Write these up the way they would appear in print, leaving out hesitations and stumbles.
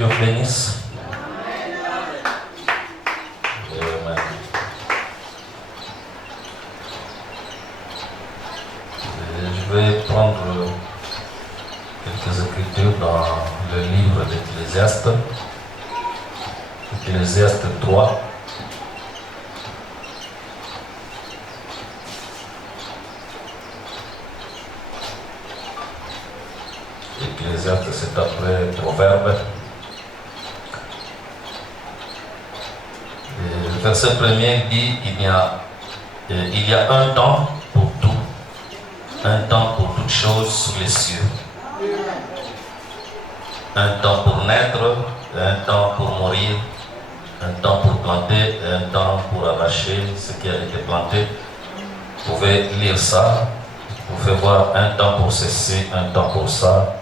Dieu vous bénisse. Amen. Je vais prendre quelques écritures dans le livre d'Ecclésiaste. Ecclésiaste 3. Ecclésiaste, c'est après Proverbe. Le verset premier dit il y a un temps pour tout, un temps pour toutes choses sous les cieux. Un temps pour naître, un temps pour mourir, un temps pour planter, un temps pour arracher ce qui a été planté. Vous pouvez lire ça, vous pouvez voir un temps pour ceci, un temps pour ça.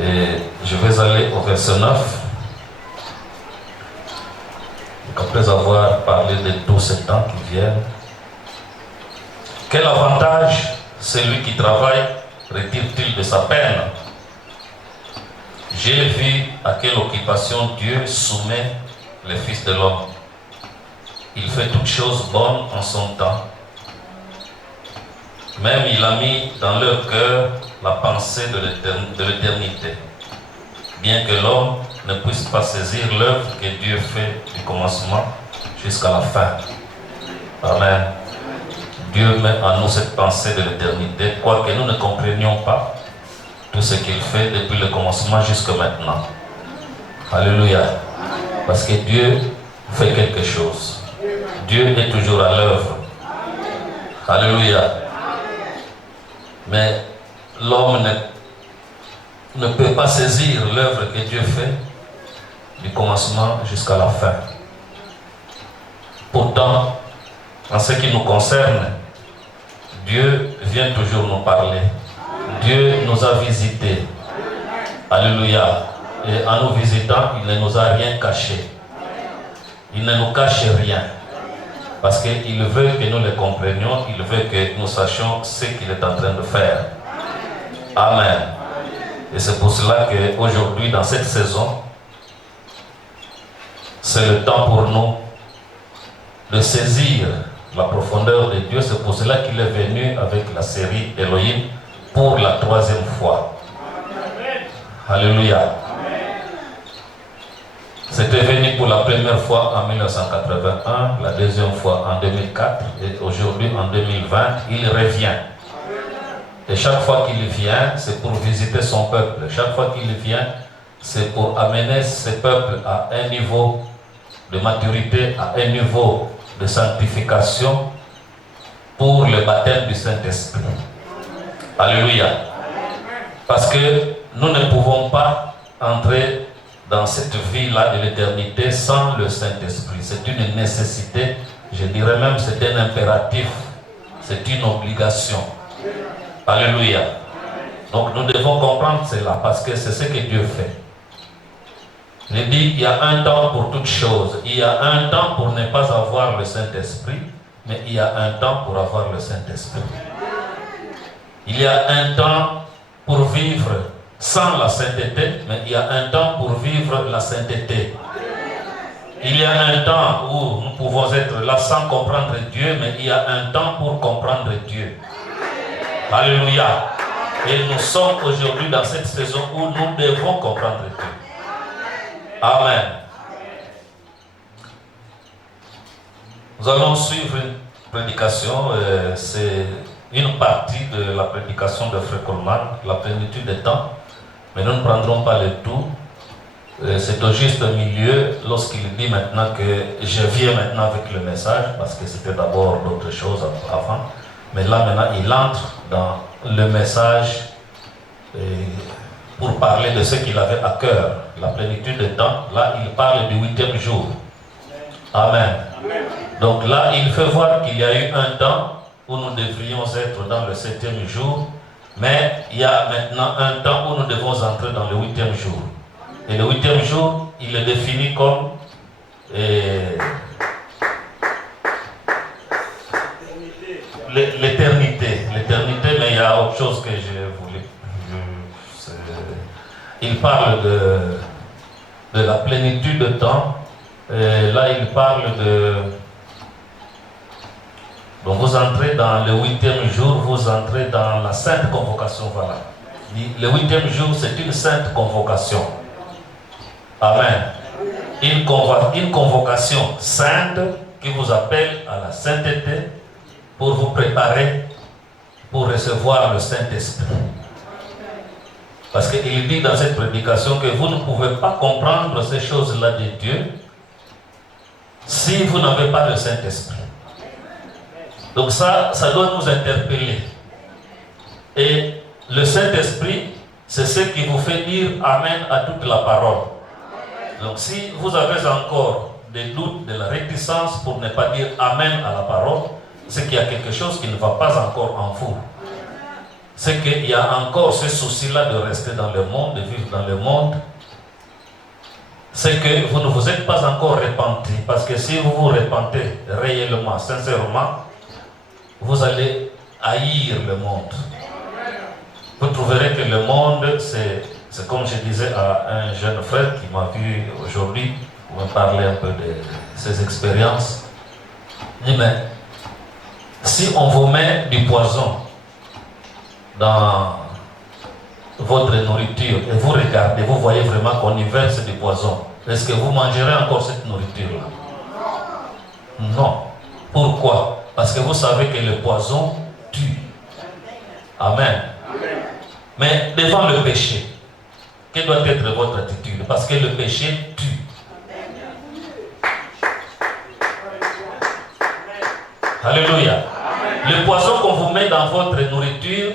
Et je vais aller au verset 9. Après avoir parlé de tous ces temps qui viennent, quel avantage celui qui travaille retire-t-il de sa peine? J'ai vu à quelle occupation Dieu soumet les fils de l'homme. Il fait toutes choses bonnes en son temps. Même il a mis dans leur cœur la pensée de l'éternité, bien que l'homme ne puisse pas saisir l'œuvre que Dieu fait du commencement jusqu'à la fin. Amen. Dieu met en nous cette pensée de l'éternité, quoique nous ne comprenions pas tout ce qu'il fait depuis le commencement jusqu'à maintenant. Alléluia. Parce que Dieu fait quelque chose. Dieu est toujours à l'œuvre. Alléluia. Mais l'homme ne peut pas saisir l'œuvre que Dieu fait du commencement jusqu'à la fin. Pourtant, en ce qui nous concerne, Dieu vient toujours nous parler. Dieu nous a visités. Alléluia. Et en nous visitant, il ne nous a rien caché. Il ne nous cache rien. Parce qu'il veut que nous le comprenions, il veut que nous sachions ce qu'il est en train de faire. Amen. Et c'est pour cela qu'aujourd'hui, dans cette saison, c'est le temps pour nous de saisir la profondeur de Dieu. C'est pour cela qu'il est venu avec la série Elohim pour la 3e fois. Alléluia. C'était venu pour la première fois en 1981, la deuxième fois en 2004 et aujourd'hui en 2020, il revient. Et chaque fois qu'il vient, c'est pour visiter son peuple. Chaque fois qu'il vient, c'est pour amener ce peuple à un niveau de maturité, à un niveau de sanctification pour le baptême du Saint-Esprit. Alléluia. Parce que nous ne pouvons pas entrer dans cette vie-là de l'éternité sans le Saint-Esprit. C'est une nécessité, je dirais même c'est un impératif, c'est une obligation. Alléluia. Donc nous devons comprendre cela parce que c'est ce que Dieu fait. Il dit il y a un temps pour toutes choses. Il y a un temps pour ne pas avoir le Saint-Esprit, mais il y a un temps pour avoir le Saint-Esprit. Il y a un temps pour vivre sans la sainteté, mais il y a un temps pour vivre la sainteté. Il y a un temps où nous pouvons être là sans comprendre Dieu, mais il y a un temps pour comprendre Dieu. Alléluia. Et nous sommes aujourd'hui dans cette saison où nous devons comprendre Dieu. Amen. Nous allons suivre une prédication, c'est une partie de la prédication de Frère Coleman, la plénitude des temps, mais nous ne prendrons pas le tout. C'est au juste milieu lorsqu'il dit maintenant que je viens maintenant avec le message, parce que c'était d'abord d'autres choses avant, mais là maintenant il entre dans le message pour parler de ce qu'il avait à cœur, la plénitude des temps. Là il parle du 8e jour. Amen. Donc là il fait voir qu'il y a eu un temps où nous devrions être dans le 7e jour, mais il y a maintenant un temps où nous devons entrer dans le 8e jour. Et le 8e jour, il est défini comme l'éternité. L'éternité, mais il y a autre chose que je voulais. Il parle de la plénitude de temps. Et là, il parle de... Donc vous entrez dans le 8e jour, vous entrez dans la sainte convocation, voilà. Le 8e jour, c'est une sainte convocation. Amen. Une convocation sainte qui vous appelle à la sainteté pour vous préparer pour recevoir le Saint-Esprit. Parce qu'il dit dans cette prédication que vous ne pouvez pas comprendre ces choses-là de Dieu si vous n'avez pas le Saint-Esprit. Donc ça doit nous interpeller. Et le Saint-Esprit, c'est ce qui vous fait dire Amen à toute la parole. Donc si vous avez encore des doutes, de la réticence pour ne pas dire Amen à la parole, c'est qu'il y a quelque chose qui ne va pas encore en vous. C'est qu'il y a encore ce souci-là de rester dans le monde, de vivre dans le monde. C'est que vous ne vous êtes pas encore repenti. Parce que si vous vous repentez réellement, sincèrement, vous allez haïr le monde. Vous trouverez que le monde, c'est comme je disais à un jeune frère qui m'a vu aujourd'hui, pour me parler un peu de ses expériences. Il dit, mais si on vous met du poison dans votre nourriture et vous regardez, vous voyez vraiment qu'on y verse du poison, est-ce que vous mangerez encore cette nourriture-là? Non. Pourquoi? Parce que vous savez que le poison tue. Amen. Mais devant le péché, quelle doit être votre attitude? Parce que le péché tue. Alléluia. Le poison qu'on vous met dans votre nourriture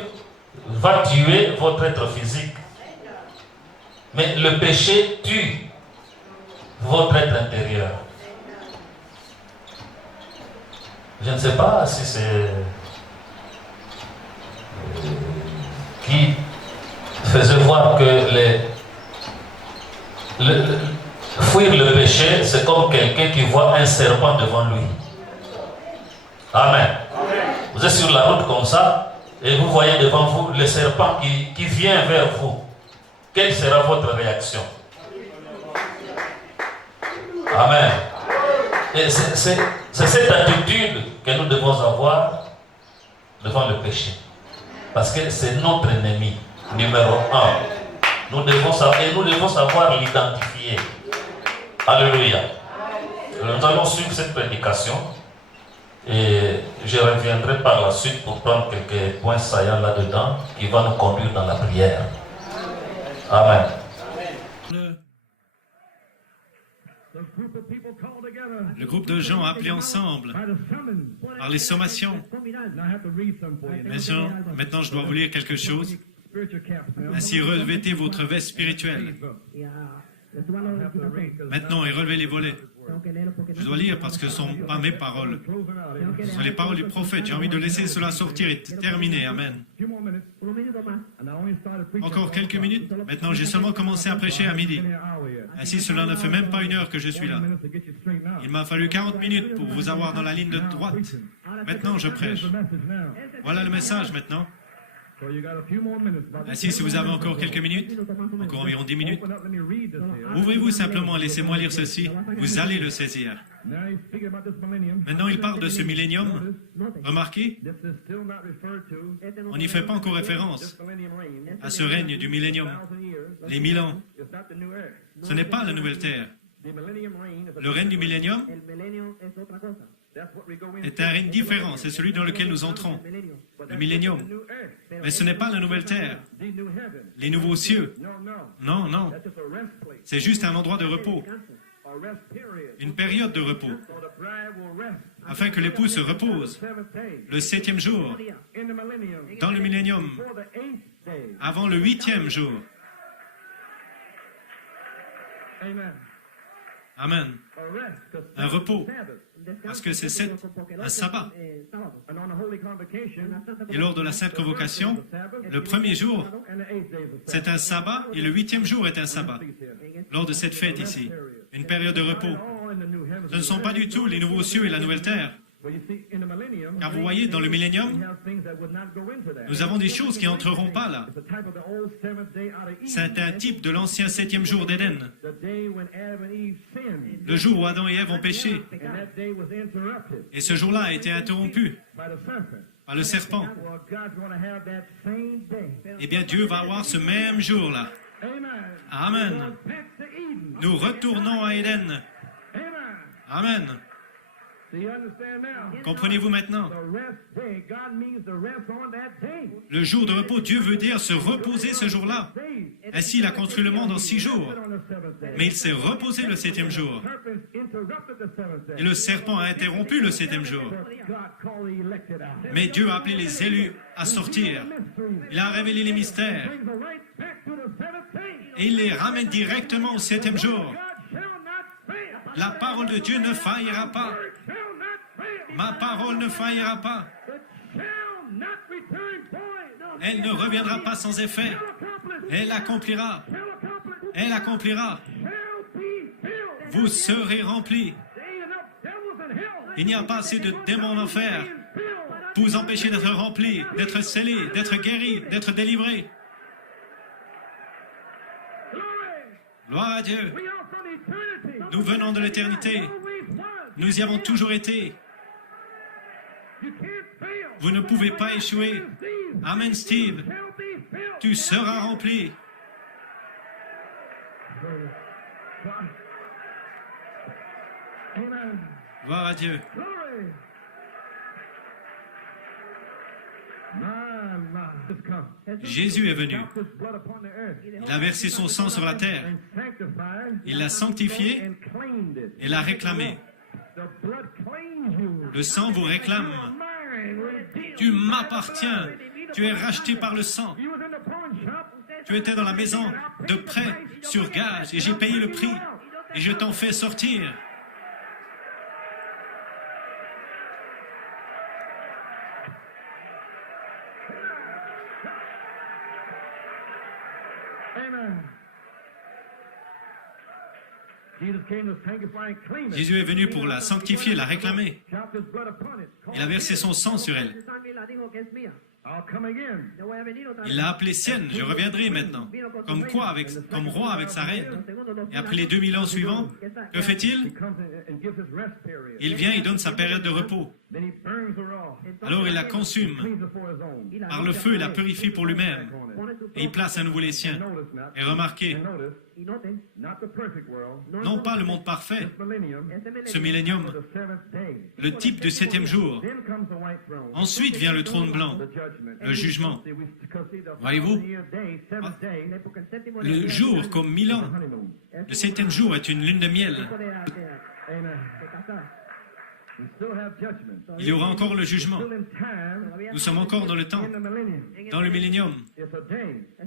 va tuer votre être physique. Mais le péché tue votre être intérieur. Je ne sais pas si c'est... qui faisait voir que fuir le péché, c'est comme quelqu'un qui voit un serpent devant lui. Amen. Vous êtes sur la route comme ça, et vous voyez devant vous le serpent qui vient vers vous. Quelle sera votre réaction? Amen. Et c'est cette attitude que nous devons avoir devant le péché. Parce que c'est notre ennemi numéro 1. Nous devons savoir l'identifier. Alléluia. Nous allons suivre cette prédication. Et je reviendrai par la suite pour prendre quelques points saillants là-dedans qui vont nous conduire dans la prière. Amen. Le groupe de gens appelés ensemble par les sommations. Maintenant, je dois vous lire quelque chose. Ainsi, revêtez votre veste spirituelle. Maintenant, et relevez les volets. Je dois lire parce que ce ne sont pas mes paroles. Ce sont les paroles du prophète. J'ai envie de laisser cela sortir et terminer. Amen. Encore quelques minutes. Maintenant, j'ai seulement commencé à prêcher à midi. Ainsi, cela ne fait même pas 1 heure que je suis là. Il m'a fallu 40 minutes pour vous avoir dans la ligne de droite. Maintenant, je prêche. Voilà le message maintenant. Ainsi, si vous avez encore quelques minutes, encore environ 10 minutes, ouvrez-vous simplement, laissez-moi lire ceci, vous allez le saisir. Maintenant, il parle de ce millénium. Remarquez, on n'y fait pas encore référence à ce règne du millénium, les 1000 ans. Ce n'est pas la nouvelle terre. Le règne du millénium est un règne différent, c'est celui dans lequel nous entrons, le millénium. Mais ce n'est pas la nouvelle terre, les nouveaux cieux. Non, non. C'est juste un endroit de repos, une période de repos, afin que l'époux se repose le 7e jour, dans le millénium, avant le 8e jour. Amen. Un repos, parce que c'est un sabbat. Et lors de la sainte convocation, le 1er jour, c'est un sabbat, et le 8e jour est un sabbat. Lors de cette fête ici, une période de repos. Ce ne sont pas du tout les nouveaux cieux et la nouvelle terre. Car vous voyez, dans le millénium, nous avons des choses qui n'entreront pas là. C'est un type de l'ancien 7e jour d'Éden, le jour où Adam et Ève ont péché. Et ce jour-là a été interrompu par le serpent. Eh bien, Dieu va avoir ce même jour-là. Amen. Nous retournons à Éden. Amen. Comprenez-vous maintenant? Le jour de repos, Dieu veut dire se reposer ce jour-là. Ainsi, il a construit le monde en 6 jours. Mais il s'est reposé le 7e jour. Et le serpent a interrompu le 7e jour. Mais Dieu a appelé les élus à sortir. Il a révélé les mystères. Et il les ramène directement au 7e jour. La parole de Dieu ne faillira pas. Ma parole ne faillira pas. Elle ne reviendra pas sans effet. Elle accomplira. Elle accomplira. Vous serez remplis. Il n'y a pas assez de démons en enfer pour vous empêcher d'être remplis, d'être scellés, d'être guéris, d'être délivrés. Gloire à Dieu. Nous venons de l'éternité. Nous y avons toujours été. Vous ne pouvez pas échouer. Amen, Steve. Tu seras rempli. Gloire à Dieu. Jésus est venu. Il a versé son sang sur la terre. Il l'a sanctifié et l'a réclamé. Le sang vous réclame. Tu m'appartiens. Tu es racheté par le sang. Tu étais dans la maison de prêt sur gage et j'ai payé le prix et je t'en fais sortir. Jésus est venu pour la sanctifier, la réclamer. Il a versé son sang sur elle. Il l'a appelée sienne, je reviendrai maintenant. Comme quoi, comme roi avec sa reine. Et après les 2000 ans suivants, que fait-il? Il vient et donne sa période de repos. Alors il la consume. Par le feu, il la purifie pour lui-même. Et il place à nouveau les siens. Et remarquez, non pas le monde parfait, ce millénium, le type du 7e jour. Ensuite vient le trône blanc, le jugement. Voyez-vous, le jour comme 1000 ans, le 7e jour est une lune de miel. Il y aura encore le jugement. Nous sommes encore dans le temps, dans le millénium.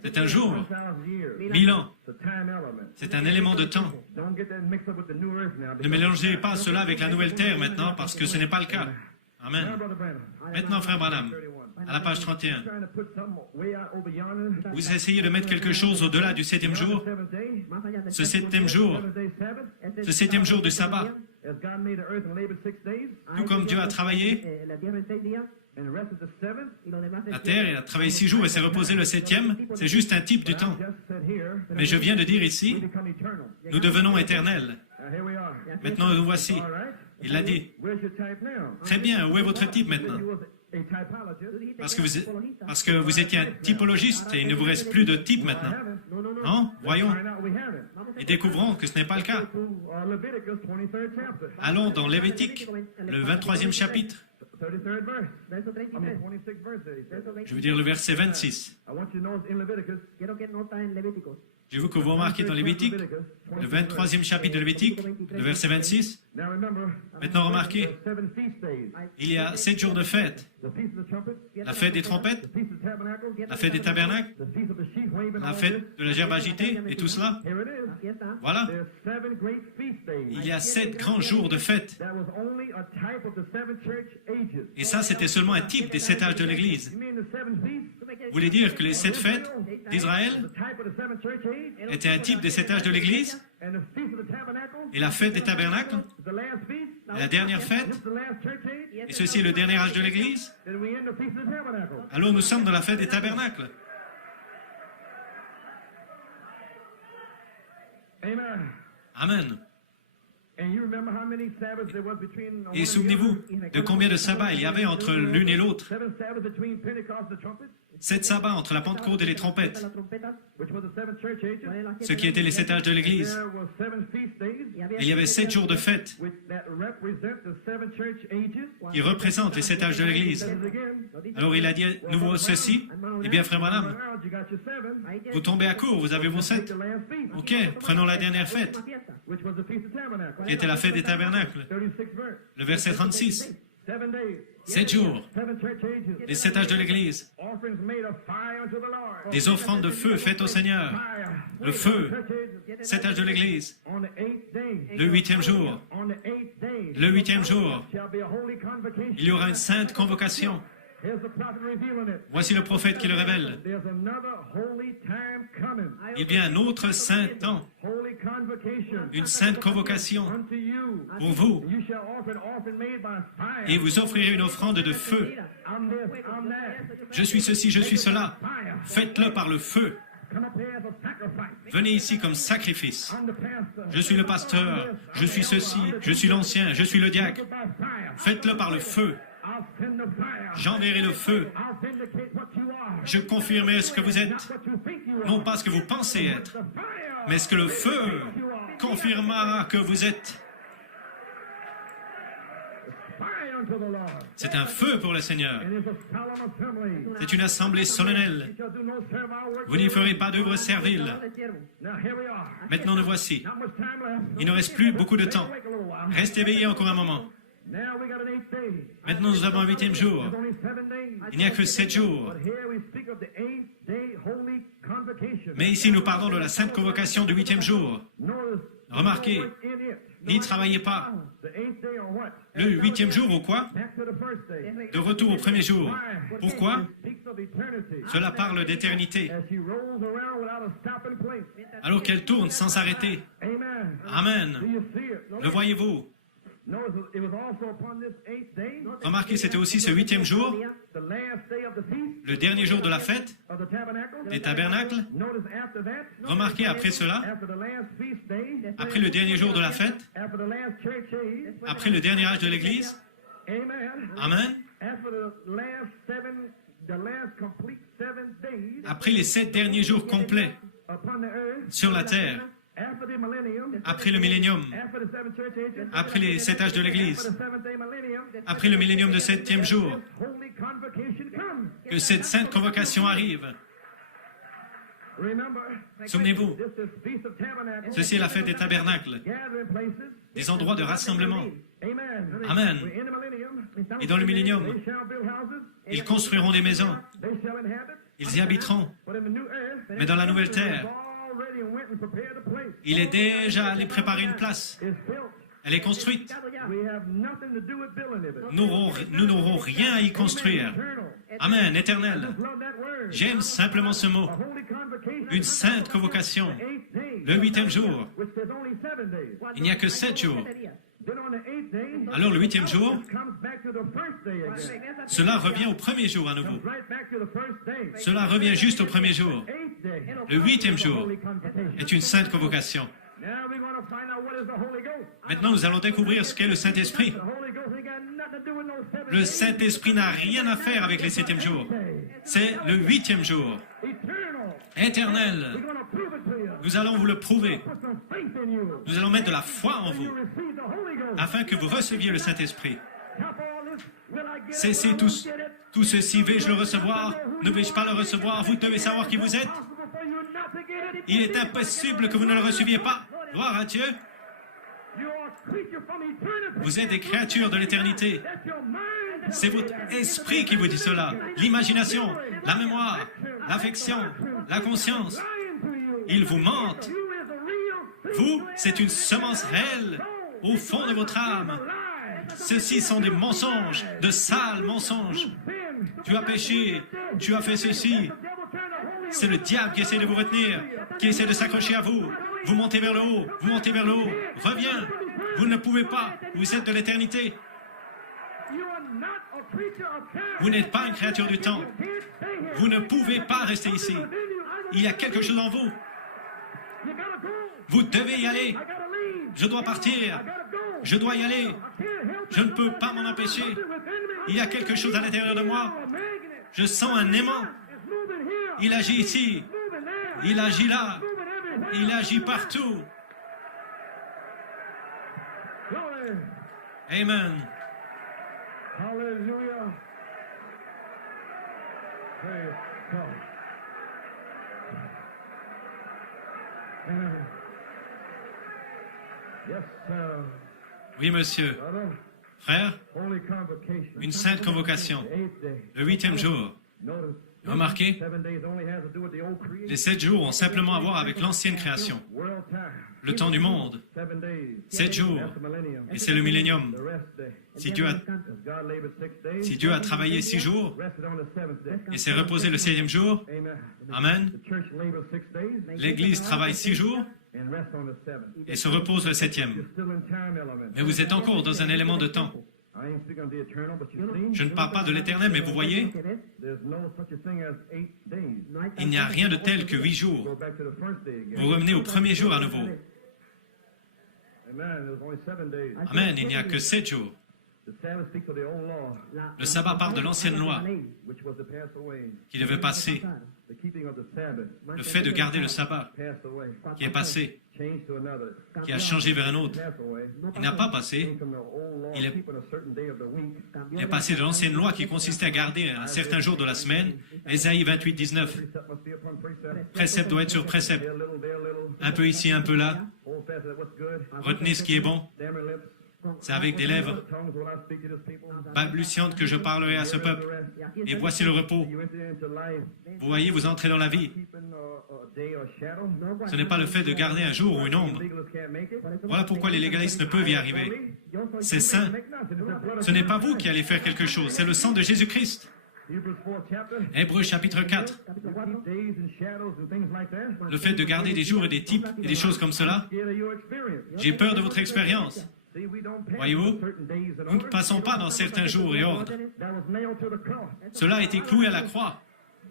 C'est un jour, 1000 ans. C'est un élément de temps. Ne mélangez pas cela avec la nouvelle terre maintenant, parce que ce n'est pas le cas. Amen. Maintenant, frère Branham, à la page 31, vous essayez de mettre quelque chose au-delà du 7e jour. Ce 7e jour du sabbat, tout comme Dieu a travaillé la terre, il a travaillé 6 jours et s'est reposé le 7e, c'est juste un type du temps. Mais je viens de dire ici, nous devenons éternels. Maintenant, nous voici. Il l'a dit. Très bien, où est votre type maintenant? Parce que vous étiez un typologiste et il ne vous reste plus de type maintenant. Non? Voyons. Et découvrons que ce n'est pas le cas. Allons dans Lévitique, le 23e chapitre. Je veux dire le verset 26. Je veux que vous remarquiez dans Lévitique, le 23e chapitre de Lévitique, le verset 26. Maintenant, remarquez, il y a 7 jours de fête. La fête des trompettes, la fête des tabernacles, la fête de la gerbe agitée et tout cela. Voilà. Il y a 7 grands jours de fête. Et ça, c'était seulement un type des 7 âges de l'Église. Vous voulez dire que les 7 fêtes d'Israël étaient un type des 7 âges de l'Église? Et la fête des tabernacles, la dernière fête, et ceci est le dernier âge de l'Église, then we end the Feast of the Tabernacle. alors nous sommes dans la fête des tabernacles. Amen. Amen. And you remember how many Sabbaths there was between Et souvenez-vous de combien de sabbats il y avait entre l'une et l'autre. 7 Sabbaths between Pentecost and the trumpets, 7 sabbats entre la Pentecôte et les trompettes, which was the 7 church ages. ce qui étaient les 7 âges de l'Église. There were 7 feast days, Et il y avait 7 jours de fête that represent the 7 church ages. qui représentent les 7 âges de l'Église. Again, Alors il a dit à nouveau ceci. Eh bien, frère Branham, you got your 7, vous tombez à court, vous avez vos 7. the last feast, Ok, prenons la dernière fête, which was the Feast of Tabernacle. qui était la fête des tabernacles. 36 verse. Le verset 36. 7 days, 7 jours, 7 church ages. les 7 âges de l'Église. Offerings made of fire unto the Lord. Des offrandes de feu faites au Seigneur. Fire. Le feu, Church ages. 7 âges de l'Église. On the 8th day. Le 8e jour, On the 8th day. le 8e jour, Shall be a holy convocation. il y aura une sainte convocation. Here's the prophet revealing it. Voici le prophète qui le révèle. There's another holy time coming. Il vient un autre saint temps, Holy convocation une sainte convocation unto you. pour vous, You shall offer an offering made by fire. et vous offrirez une offrande de feu. I'm this, I'm that. Je suis ceci, je suis cela. Fire. Faites-le par le feu. Come up here as a sacrifice. Venez ici comme sacrifice. I'm the pastor. Je suis le pasteur, je suis ceci, je suis l'ancien, je suis le diacre. By fire. Faites-le par le feu. I'll send the fire. J'enverrai le feu. I'll vindicate what you are. Je confirmerai ce que vous êtes, What you think you are. non pas ce que vous pensez être, The fire. mais ce que le feu confirmera que vous êtes. Fire unto the Lord. C'est un feu pour le Seigneur. And it's a solemn assembly. C'est une assemblée solennelle. Shall do no servile work. Vous n'y ferez pas d'œuvre servile. Now here we are. Maintenant nous voici. Not much time left. Il ne reste plus beaucoup de temps. Wait a little while. Restez éveillés encore un moment. Now we got an 8th day. Maintenant nous avons un 8e jour. There's only 7 days. Il n'y a que 7 jours. But here we speak of the 8th day holy convocation. Mais ici nous parlons de la sainte convocation du 8e jour. Notice. Remarquez, no work in it. n'y travaillez pas. The 8th day or what? Le 8e jour ou quoi? Back to the first day. De retour au premier jour. Why? Pourquoi? It speaks of eternity. Cela parle d'éternité, As he rolls around without a stopping place. alors qu'elle tourne sans s'arrêter. Amen. Do Amen. you see it? Le voyez-vous? Notice it was also upon this 8th day, Remarquez, c'était aussi ce 8e jour, the last day of the feast le dernier jour de la fête, of the tabernacle. des tabernacles. Notice after that, Remarquez, après cela, after the last feast day, après le dernier jour de la fête, after the last church age, après le dernier âge de l'Église, amen. Amen, After the last complete 7 days après les 7 derniers jours complets upon the earth, sur la terre, after the millennium, après le millénium, after the 7 church ages, après les 7 âges de after l'Église, the 7th day millennium, après le millénium de 7e jour, this holy convocation comes. que cette sainte convocation arrive. Remember, Souvenez-vous, this is Feast of Tabernacles, ceci est la fête des tabernacles, gathering places. des endroits de rassemblement. Amen. Amen. We're in the millennium. Et dans le millénium, They shall build houses. ils construiront des maisons, They shall inhabit. ils y habiteront. But in the new earth, Mais dans la nouvelle terre, already went and prepared a place. il est déjà allé préparer une place. It's built. Elle est construite. We have nothing to do with building it. Nous n'aurons rien à y construire. Eternal. Amen, éternel. Love that word. J'aime simplement ce mot. A holy convocation. Une sainte convocation. 8th day. Le 8e jour. Which there's only 7 days. Il n'y a que 7 jours. Then on the 8th day, Alors le 8e jour, it comes back to the first day again. cela revient au premier jour à nouveau. Right back to the first day. Cela revient juste au premier jour. 8th day. Le 8e jour Holy convocation. est une sainte convocation. Now we're going to find out what is the Holy Ghost. Maintenant, nous allons découvrir ce qu'est le Saint-Esprit. The Holy Ghost ain't got nothing to do with no 7 Le Saint-Esprit n'a rien à faire avec les 7e jours. C'est le 8e jour. Eternal. Éternel. We're going to prove it to you. Nous allons vous le prouver. Put some faith in you. Nous allons mettre de la foi en You vous, receive the Holy Ghost. afin que vous receviez le Saint-Esprit. Top all this, will I get it? Cessez Will I tous. get it? Tout ceci, vais-je le recevoir? Ne vais-je pas le recevoir? Vous devez savoir qui vous êtes. Possible for you not to get it. Il est impossible que vous ne le receviez pas. Gloire à Dieu. You are a creature from eternity. Vous êtes des créatures de l'éternité. That's your mind. C'est votre esprit qui vous dit cela. L'imagination, la mémoire, l'affection, la conscience. Lying to you. Ils vous mentent. You is a real Vous, c'est une semence réelle au fond de votre âme. lie. Ceux-ci sont des mensonges, de sales mensonges. Sin. Tu as péché, tu as fait ceci. The devil trying to hold you. C'est le diable qui essaie de vous retenir, qui essaie de s'accrocher à vous. Vous montez vers le haut, vous montez vers le haut. Reviens. Vous ne pouvez pas. Vous êtes de l'éternité. You are Vous n'êtes pas une créature du temps. Vous ne pouvez pas rester ici. Il y a quelque chose en vous. Vous devez y aller. Je dois partir. Je dois y aller. Je ne peux pas m'en empêcher. Il y a quelque chose à l'intérieur de moi. Je sens un aimant. Il agit ici. Il agit là. Il agit partout. Amen. Hallelujah. Praise God. Yes, sir. Oui, monsieur. Brother, Frère, holy convocation. une sainte convocation. The 8th day. Le 8e jour. Notice, Remarquez, 7 days only has to do with the old creation. les 7 jours ont simplement à voir avec l'ancienne création. World time. Le temps du monde. 7 days. 7 jours. That's the millennium. Et c'est le millénium. The rest day. Si Dieu a, As God labored 6 days, si Dieu a travaillé 6 jours rested on the 7th day. et s'est reposé le 7e jour, Amen. Amen, The church labored 6 days l'Église travaille 6 jours and rest on the 7th. et se repose le 7e. You're still in time element. Mais vous êtes encore dans un élément de temps. I ain't speaking of the eternal, but you see, Je ne parle pas de l'éternel, mais vous voyez, there's no such a thing as 8 days. il n'y a rien de tel que 8 jours. Go back to the first day again. Vous revenez au premier jour à nouveau. Amen. There's only 7 days. Amen, il n'y a que 7 jours. The Sabbath speaks of the old law, Le sabbat part de l'ancienne loi which was to pass away. qui devait passer. The keeping of the Sabbath Le fait de garder le sabbat passed away. qui est passé, Changed to another. qui a changé vers un autre. Pass away. Il n'a pas passé. Came from the old law, Il est- keeping a certain day of the week. Il est passé de l'ancienne loi qui consistait à garder un certain jour de la semaine. Ésaïe 28, 19. Precept must be upon precept. Précepte doit être sur précepte. There a little, there a little. Un peu ici, un peu là. Hold fast at what's good. Retenez ce qui est bon. Damn your lips. C'est avec des lèvres Tongues will I speak to this people. balbutiantes que je parlerai à ce peuple. Et voici le repos. You enter into life, Vous voyez, vous entrez dans la vie. keeping a day or shadow. Ce n'est pas le fait de garder un jour ou une ombre. Legalists can't make it. Voilà pourquoi les légalistes ne peuvent y arriver. C'est saint. Make nothing. It's the blood of Ce n'est pas vous qui allez faire quelque chose, c'est le sang de Jésus-Christ. Hebrews 4 chapter. Hébreux chapitre 4. You keep days and shadows and things like that. Le fait de garder des jours et des types et des choses comme cela, Scared of your experience. j'ai peur de votre expérience. See, we don't pass Voyez-vous, certain days and nous ne orders. passons pas dans certains jours et ordres. That was nailed to the cross. Cela a été cloué à la croix,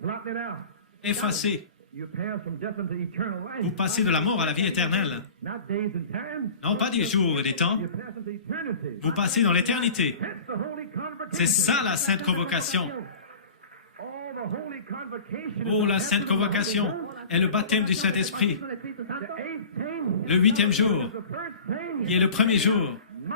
Blot it out. effacé. You pass from death into eternal life. Vous passez de la mort à la vie éternelle. Not days and time. Non, pas des jours et des temps. You pass into eternity. Vous passez dans l'éternité. That's the holy convocation. C'est ça la sainte convocation. All the holy convocation. Oh, la sainte convocation est le baptême du Saint-Esprit. The 8th day. Le 8e jour, The first day. qui est le premier jour. My,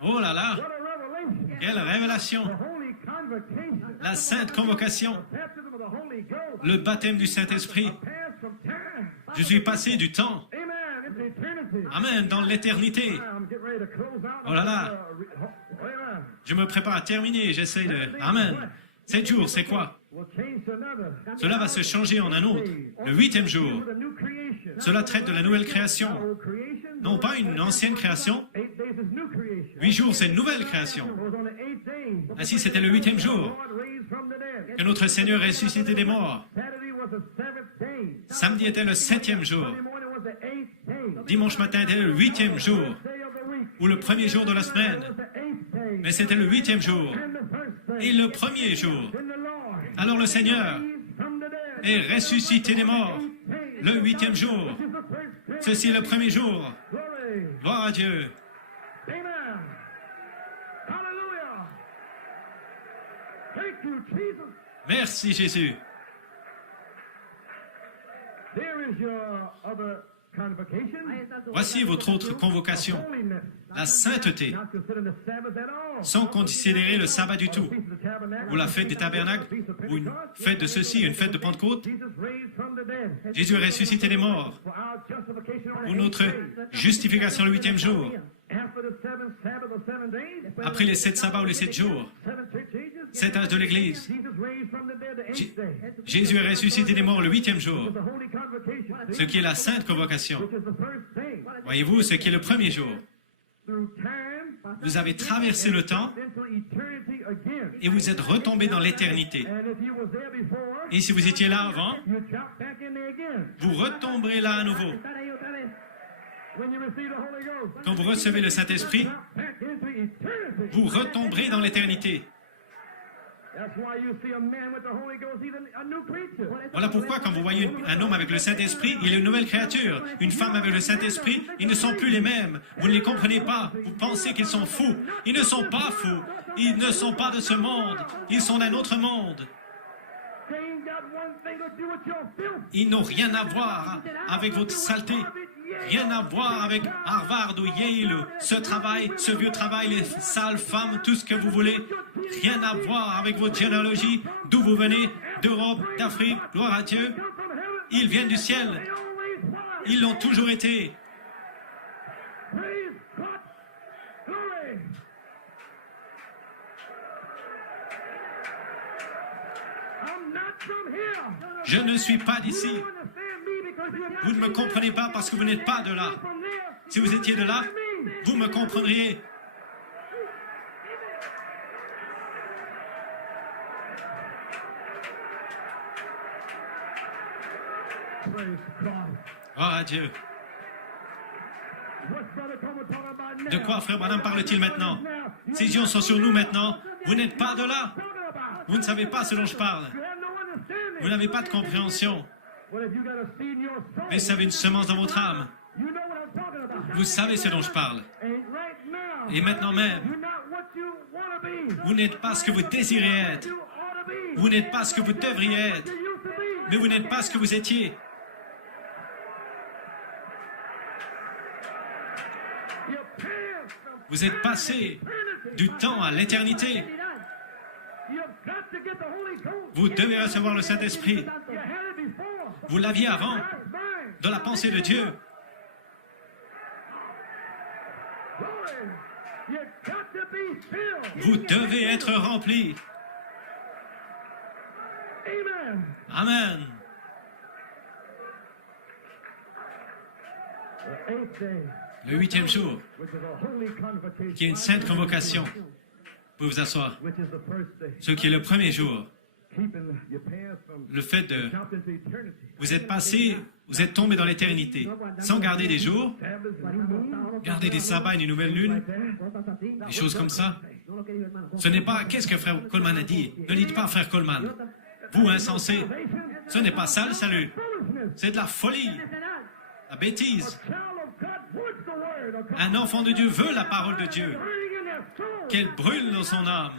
Oh là là, what a revelation. quelle révélation. The holy convocation. La sainte convocation, Baptism of the Holy Ghost. le baptême du Saint-Esprit. Pass from time. Je suis passé du temps. Amen. Into eternity. Amen, dans l'éternité. I'm getting ready to close out. Oh là là. Amen. Je me prépare à terminer, j'essaie de... Amen. 7 jours, c'est quoi? We'll change to another. Cela va se changer en un autre. Le 8e jour. The new creation. Cela traite de la nouvelle création. Old creation. Non pas une ancienne création. 8 days is new creation. 8 jours, c'est une nouvelle création. It was on the 8th day. Ainsi, c'était le 8e jour God raised from the dead. que notre Seigneur ressuscité des morts. Saturday was the 7th day. Samedi était le 7e jour. Sunday morning was the 8th day. Dimanche matin était le 8e jour, Day of the week. ou le premier jour de la semaine. Was the 8th day. Mais c'était le 8e jour, And the first day. et le premier jour. In the Lord. Alors le Seigneur Raised from the dead. est ressuscité des morts. Le 8e jour. This is the first day. Ceci est le premier jour. Glory. Gloire à Dieu. Amen. Hallelujah. Thank you, Jesus. Merci Jésus. There is your other convocation. Voici votre autre convocation, Holiness. la sainteté, Not considering the Sabbath at all. sans considérer le sabbat du tout, Feast of the Tabernacle. ou la fête des tabernacles, ou une fête de ceci, une fête de Pentecôte. Jesus raised from the dead. Jésus est ressuscité des morts For our justification on pour the notre 8th day. justification le 8e jour. After the seventh Sabbath of 7 days. Après les 7 sabbats ou les 7 jours, 7 church ages. 7 âges de l'Église, Jesus raised from the dead the 8th day. Jésus est ressuscité des morts le 8e jour, The holy convocation. ce qui est la sainte convocation. Which is the first day. Voyez-vous, ce qui est le premier jour. Through time. Vous avez traversé le temps Into eternity again. et vous êtes retombé dans l'éternité. And if you was there before, Et si vous étiez là avant, you jump back in there again. vous retomberez là à nouveau. When you receive the Holy Ghost, Quand vous recevez le Saint-Esprit, jump back into eternity. vous retomberez dans l'éternité. That's why you see a man with the Holy Ghost, he's a new creature. Voilà pourquoi quand vous voyez un homme avec le Saint-Esprit, il est une nouvelle créature. Une femme avec le Saint-Esprit, ils ne sont plus les mêmes. Vous ne les comprenez pas. Vous pensez qu'ils sont fous. Ils ne sont pas fous. Ils ne sont pas de ce monde. Ils sont d'un autre monde. They ain't got one thing to do with your filth. Ils n'ont rien à voir avec votre saleté. Rien à voir avec Harvard ou Yale, ce travail, ce vieux travail, les sales femmes, tout ce que vous voulez. Rien à voir avec votre généalogie, d'où vous venez, d'Europe, d'Afrique, gloire à Dieu. Ils viennent du ciel. Ils l'ont toujours été. Praise God. Glory. I'm not from here. Je ne suis pas d'ici. You understand me because you're not Vous ne me comprenez pas parce que vous n'êtes pas de là. from there. Si vous étiez de là, vous me comprendriez. Praise God. Gloire à Dieu. What's Brother Coleman talking about now? De quoi Frère Branham parle-t-il maintenant? Ces yeux sont sur nous maintenant. Vous n'êtes pas de là. Talking about. Vous ne savez pas ce dont je parle. You have no understanding. Vous n'avez pas de compréhension. Well, if you got a seed in your soul, Mais vous avez une semence dans votre âme. you know what I'm talking about. Vous savez ce dont je parle. And right now, Et maintenant même, you're not what you want to be. vous n'êtes pas ce que vous désirez être. You ought to be. Vous n'êtes pas ce que vous devriez être. You used to be. Mais vous n'êtes pas ce que vous étiez. You're past from Vous êtes passé du temps à l'éternité. You've got to get the Holy Ghost. Vous devez recevoir le Saint-Esprit. You had it before. Vous l'aviez avant, That's mine. dans la pensée de Dieu. Glory. You got to be filled. Vous devez être rempli. Amen. Amen. The eighth day, Le 8e jour, which is a holy convocation, qui est une sainte convocation. Vous pouvez vous asseoir. which is the first day, Ce qui est le premier jour, keeping your path from le fait de... jump into eternity. Vous êtes passé, vous êtes tombé dans l'éternité, sans garder des jours, garder des sabbats, une nouvelle lune, des choses comme ça. Ce n'est pas qu'est-ce que frère Coleman a dit. Ne dites pas frère Coleman. Vous, insensé, ce n'est pas ça le salut. C'est de la folie, la bêtise. Child of God wants the word of God. Un enfant de Dieu veut la parole de Dieu, Burning in their soul. qu'elle brûle dans son âme.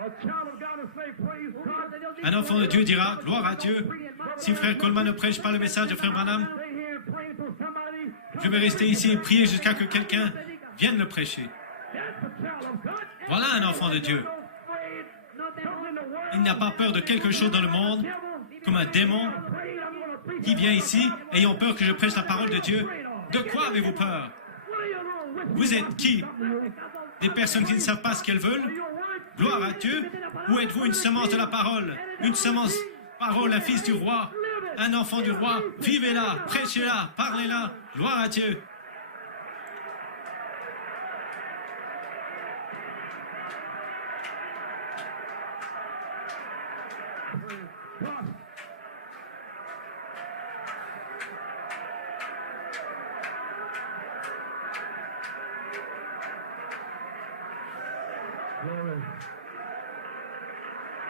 A child of God will say, praise God. Un enfant de Dieu dira, gloire à Dieu. Si frère Coleman ne prêche pas le message de frère Branham, Stay here and pray till somebody. je vais rester ici et prier jusqu'à ce que quelqu'un vienne le prêcher. That's a child of God. Voilà un enfant de Dieu. Afraid. Something in the world. Il n'a pas peur de quelque chose dans le monde, comme un démon Afraid I'm going to preach. qui vient ici ayant peur que je prêche la parole de Dieu. De quoi avez-vous peur? What are you little whisper? Vous êtes qui? Des personnes qui ne savent pas ce qu'elles veulent? Gloire à Dieu. Ou êtes-vous une semence de la parole? Une semence, parole, un fils du roi, un enfant du roi? Vivez-la, prêchez-la, parlez-la. Gloire à Dieu. God. Glory.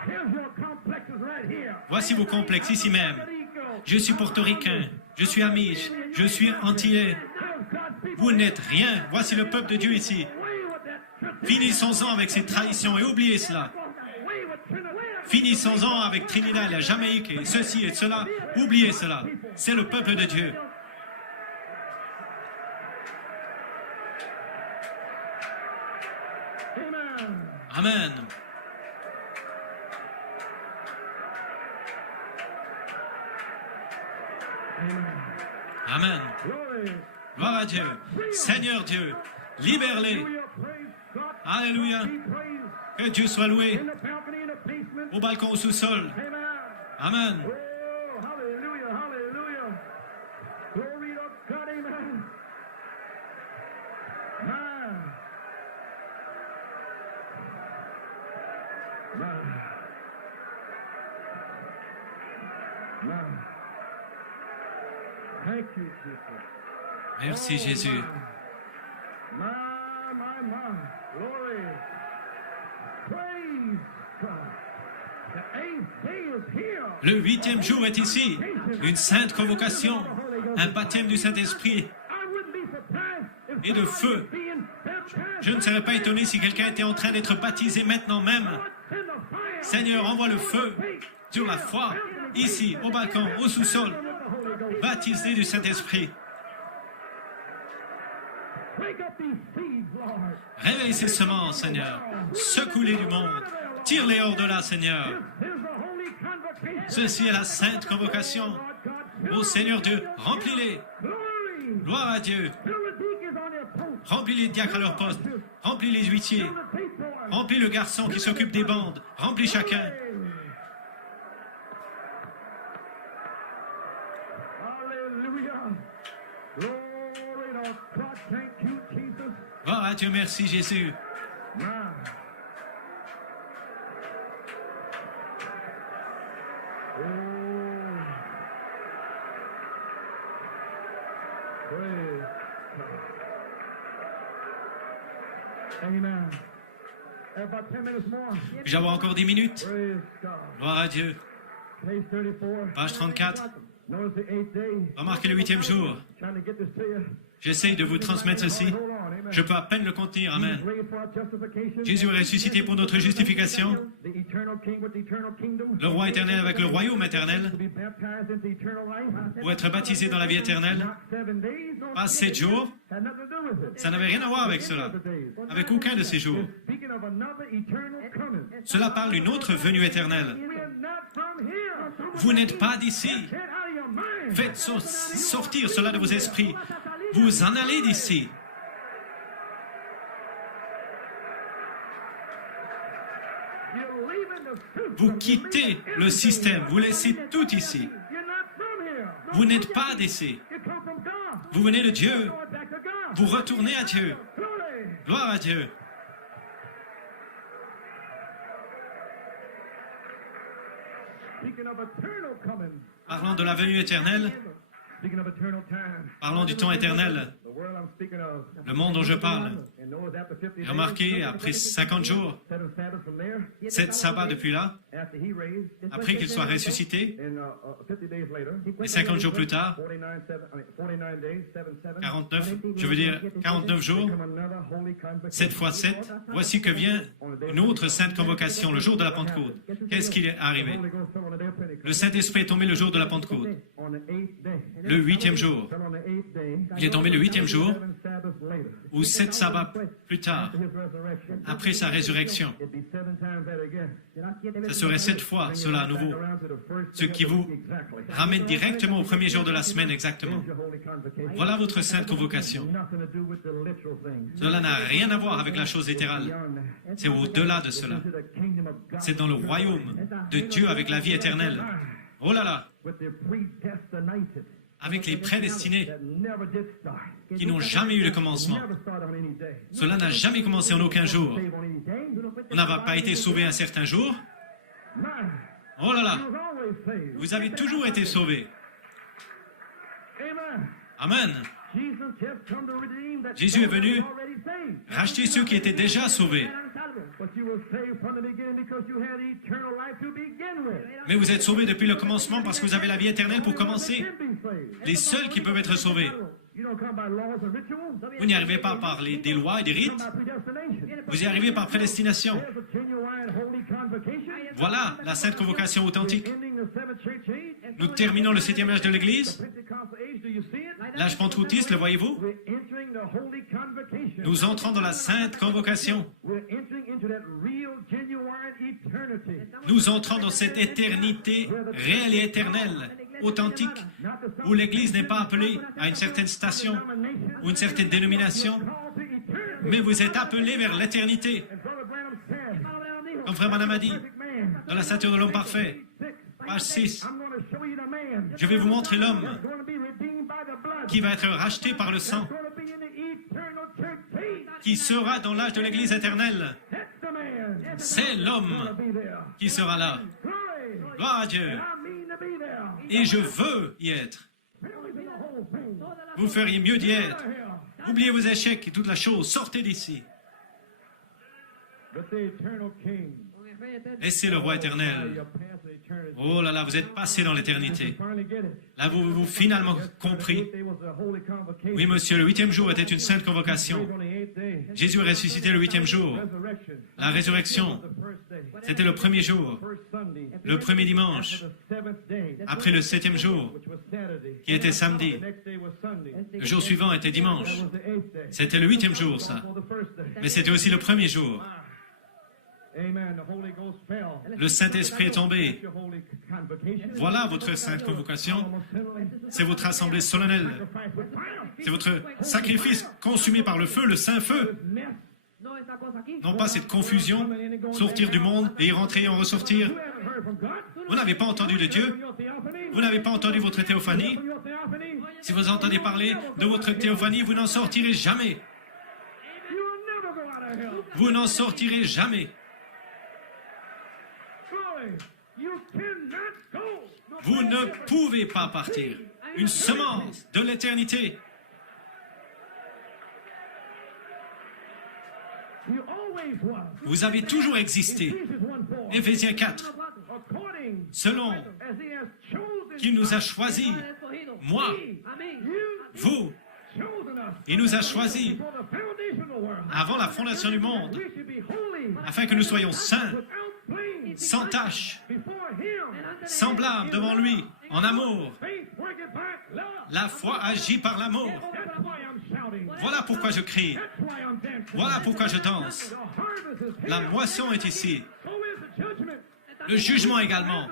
Here's your complexes right here. Voici vos complexes ici même. Je suis portoricain, je suis amiche, je suis antillais. Here's God's people. Vous n'êtes rien. Voici le peuple de Dieu ici. Away with that tradition. Finissons-en avec ces traditions et oubliez cela. Away with Trinidad. Finissons-en avec Trinidad, la Jamaïque et ceci et cela. Oubliez cela. C'est le peuple de Dieu. Amen. Amen. Amen. Glory. Gloire à Dieu. Seigneur Dieu, libère-les. Hallelujah. Praise God. Alléluia. Be praised Que Dieu soit loué in the balcony, in the basement. au balcon, au sous-sol. Amen. Amen. Oh, hallelujah, hallelujah. Glory to God, amen. Man. Man. Man. Thank you, Jesus. Merci Jésus. My. Glory. Praise Le 8e jour est ici. Une sainte convocation, un baptême du Saint-Esprit et de feu. Je ne serais pas étonné si quelqu'un était en train d'être baptisé maintenant même. Seigneur, envoie le feu sur la foi, ici, au balcon, au sous-sol, baptisé du Saint-Esprit. Réveille ces semences, Seigneur. Secoue-les du monde. Tire-les hors de là, Seigneur. Ceci est la sainte convocation. Ô Seigneur Dieu, remplis-les. Gloire à Dieu. Remplis les diacres à leur poste. Remplis les huissiers. Remplis le garçon qui s'occupe des bandes. Remplis chacun. Gloire à Dieu, merci Jésus. Amen. About 10 minutes more. Puis-je avoir encore 10 minutes? Praise God. Gloire à Dieu. Page 34. Page 34. Notice the 8th day. Remarquez le 8e jour. Trying to get this to you. J'essaye de vous transmettre ceci. Je peux à peine le contenir. Amen. Jésus est ressuscité pour notre justification. Le roi éternel avec le royaume éternel. Pour être baptisé dans la vie éternelle. Pas 7 jours. Ça n'avait rien à voir avec cela. Avec aucun de ces jours. Cela parle d'une autre venue éternelle. Vous n'êtes pas d'ici. Faites sortir cela de vos esprits. Vous en allez d'ici. Vous quittez le système. Vous laissez tout ici. Vous n'êtes pas d'ici. Vous venez de Dieu. Vous retournez à Dieu. Gloire à Dieu. Parlons de la venue éternelle. Parlons du temps éternel. Le monde dont je parle. Remarquez, après 50 jours, 7 sabbats depuis là, après qu'il soit ressuscité, et 50 jours plus tard, 49 jours, 7 fois 7, voici que vient une autre sainte convocation, le jour de la Pentecôte. Qu'est-ce qui est arrivé? Le Saint-Esprit est tombé le jour de la Pentecôte, le 8e jour. Il est tombé le 8e jour, ou 7 sabbats plus tard, après sa résurrection. Ça serait 7 fois cela à nouveau, ce qui vous ramène directement au premier jour de la semaine exactement. Voilà votre sainte convocation. Cela n'a rien à voir avec la chose littérale. C'est au-delà de cela. C'est dans le royaume de Dieu avec la vie éternelle. Oh là là! Avec les prédestinés qui n'ont jamais eu le commencement. Cela n'a jamais commencé en aucun jour. On n'a pas été sauvé un certain jour. Oh là là! Vous avez toujours été sauvés. Amen. Jésus est venu racheter ceux qui étaient déjà sauvés. Mais vous êtes sauvés depuis le commencement parce que vous avez la vie éternelle pour commencer. Les seuls qui peuvent être sauvés. Vous n'y arrivez pas par des lois et des rites. Vous y arrivez par prédestination. Voilà la sainte convocation authentique. Nous terminons le 7e âge de l'Église. L'âge pentecôtiste, le voyez-vous? Nous entrons dans la sainte convocation. Nous entrons dans cette éternité réelle et éternelle, authentique, où l'Église n'est pas appelée à une certaine station ou une certaine dénomination, mais vous êtes appelés vers l'éternité. Comme Frère Branham a dit, dans la stature de l'homme parfait, page 6, je vais vous montrer l'homme qui va être racheté par le sang, qui sera dans l'âge de l'Église éternelle. C'est l'homme qui sera là. Gloire à Dieu. Et je veux y être. Vous feriez mieux d'y être. Oubliez vos échecs et toute la chose. Sortez d'ici. Et c'est le roi éternel. Oh là là, vous êtes passé dans l'éternité. Là, vous finalement compris. Oui, monsieur, le 8e jour était une sainte convocation. Jésus est ressuscité le 8e jour. La résurrection, c'était le premier jour, le premier dimanche, après le 7e jour, qui était samedi. Le jour suivant était dimanche. C'était le 8e jour, ça. Mais c'était aussi le premier jour. Le Saint-Esprit est tombé. Voilà votre sainte convocation. C'est votre assemblée solennelle. C'est votre sacrifice consumé par le feu, le saint feu. Non pas cette confusion, sortir du monde et y rentrer et en ressortir. Vous n'avez pas entendu de Dieu. Vous n'avez pas entendu votre théophanie. Si vous entendez parler de votre théophanie, vous n'en sortirez jamais. Vous n'en sortirez jamais. Vous ne pouvez pas partir. Une semence de l'éternité. Vous avez toujours existé. Éphésiens 4. Selon qu'il nous a choisis, moi, vous, il nous a choisis avant la fondation du monde, afin que nous soyons saints, sans tache, sans blâme devant lui, en amour. La foi agit par l'amour. Voilà pourquoi je crie. Voilà pourquoi je danse. La moisson est ici. Le jugement également.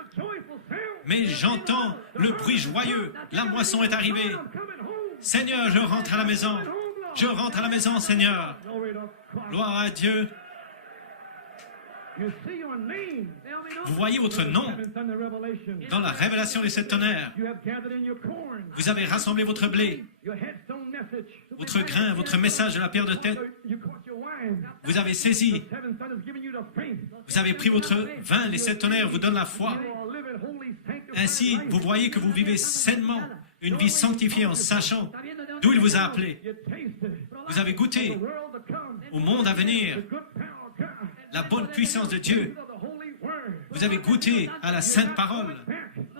Mais j'entends le bruit joyeux. La moisson est arrivée. Seigneur, je rentre à la maison. Je rentre à la maison, Seigneur. Gloire à Dieu. Vous voyez votre nom dans la révélation des 7 tonnerres. Vous avez rassemblé votre blé, votre grain, votre message de la pierre de tête. Vous avez saisi. Vous avez pris votre vin. Les 7 tonnerres vous donnent la foi. Ainsi, vous voyez que vous vivez sainement une vie sanctifiée en sachant d'où il vous a appelé. Vous avez goûté au monde à venir la bonne puissance de Dieu. Vous avez goûté à la sainte parole.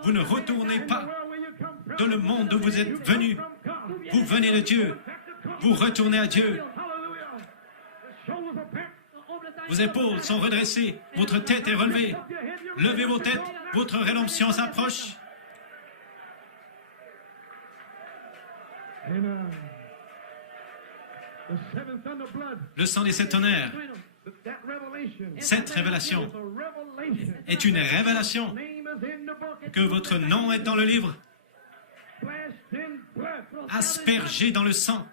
Vous ne retournez pas dans le monde d'où vous êtes venu. Vous venez de Dieu. Vous retournez à Dieu. Vos épaules sont redressées. Votre tête est relevée. Levez vos têtes. Votre rédemption s'approche. Le sang des 7 tonnerres. Cette révélation est une révélation que votre nom est dans le livre, aspergé dans le sang.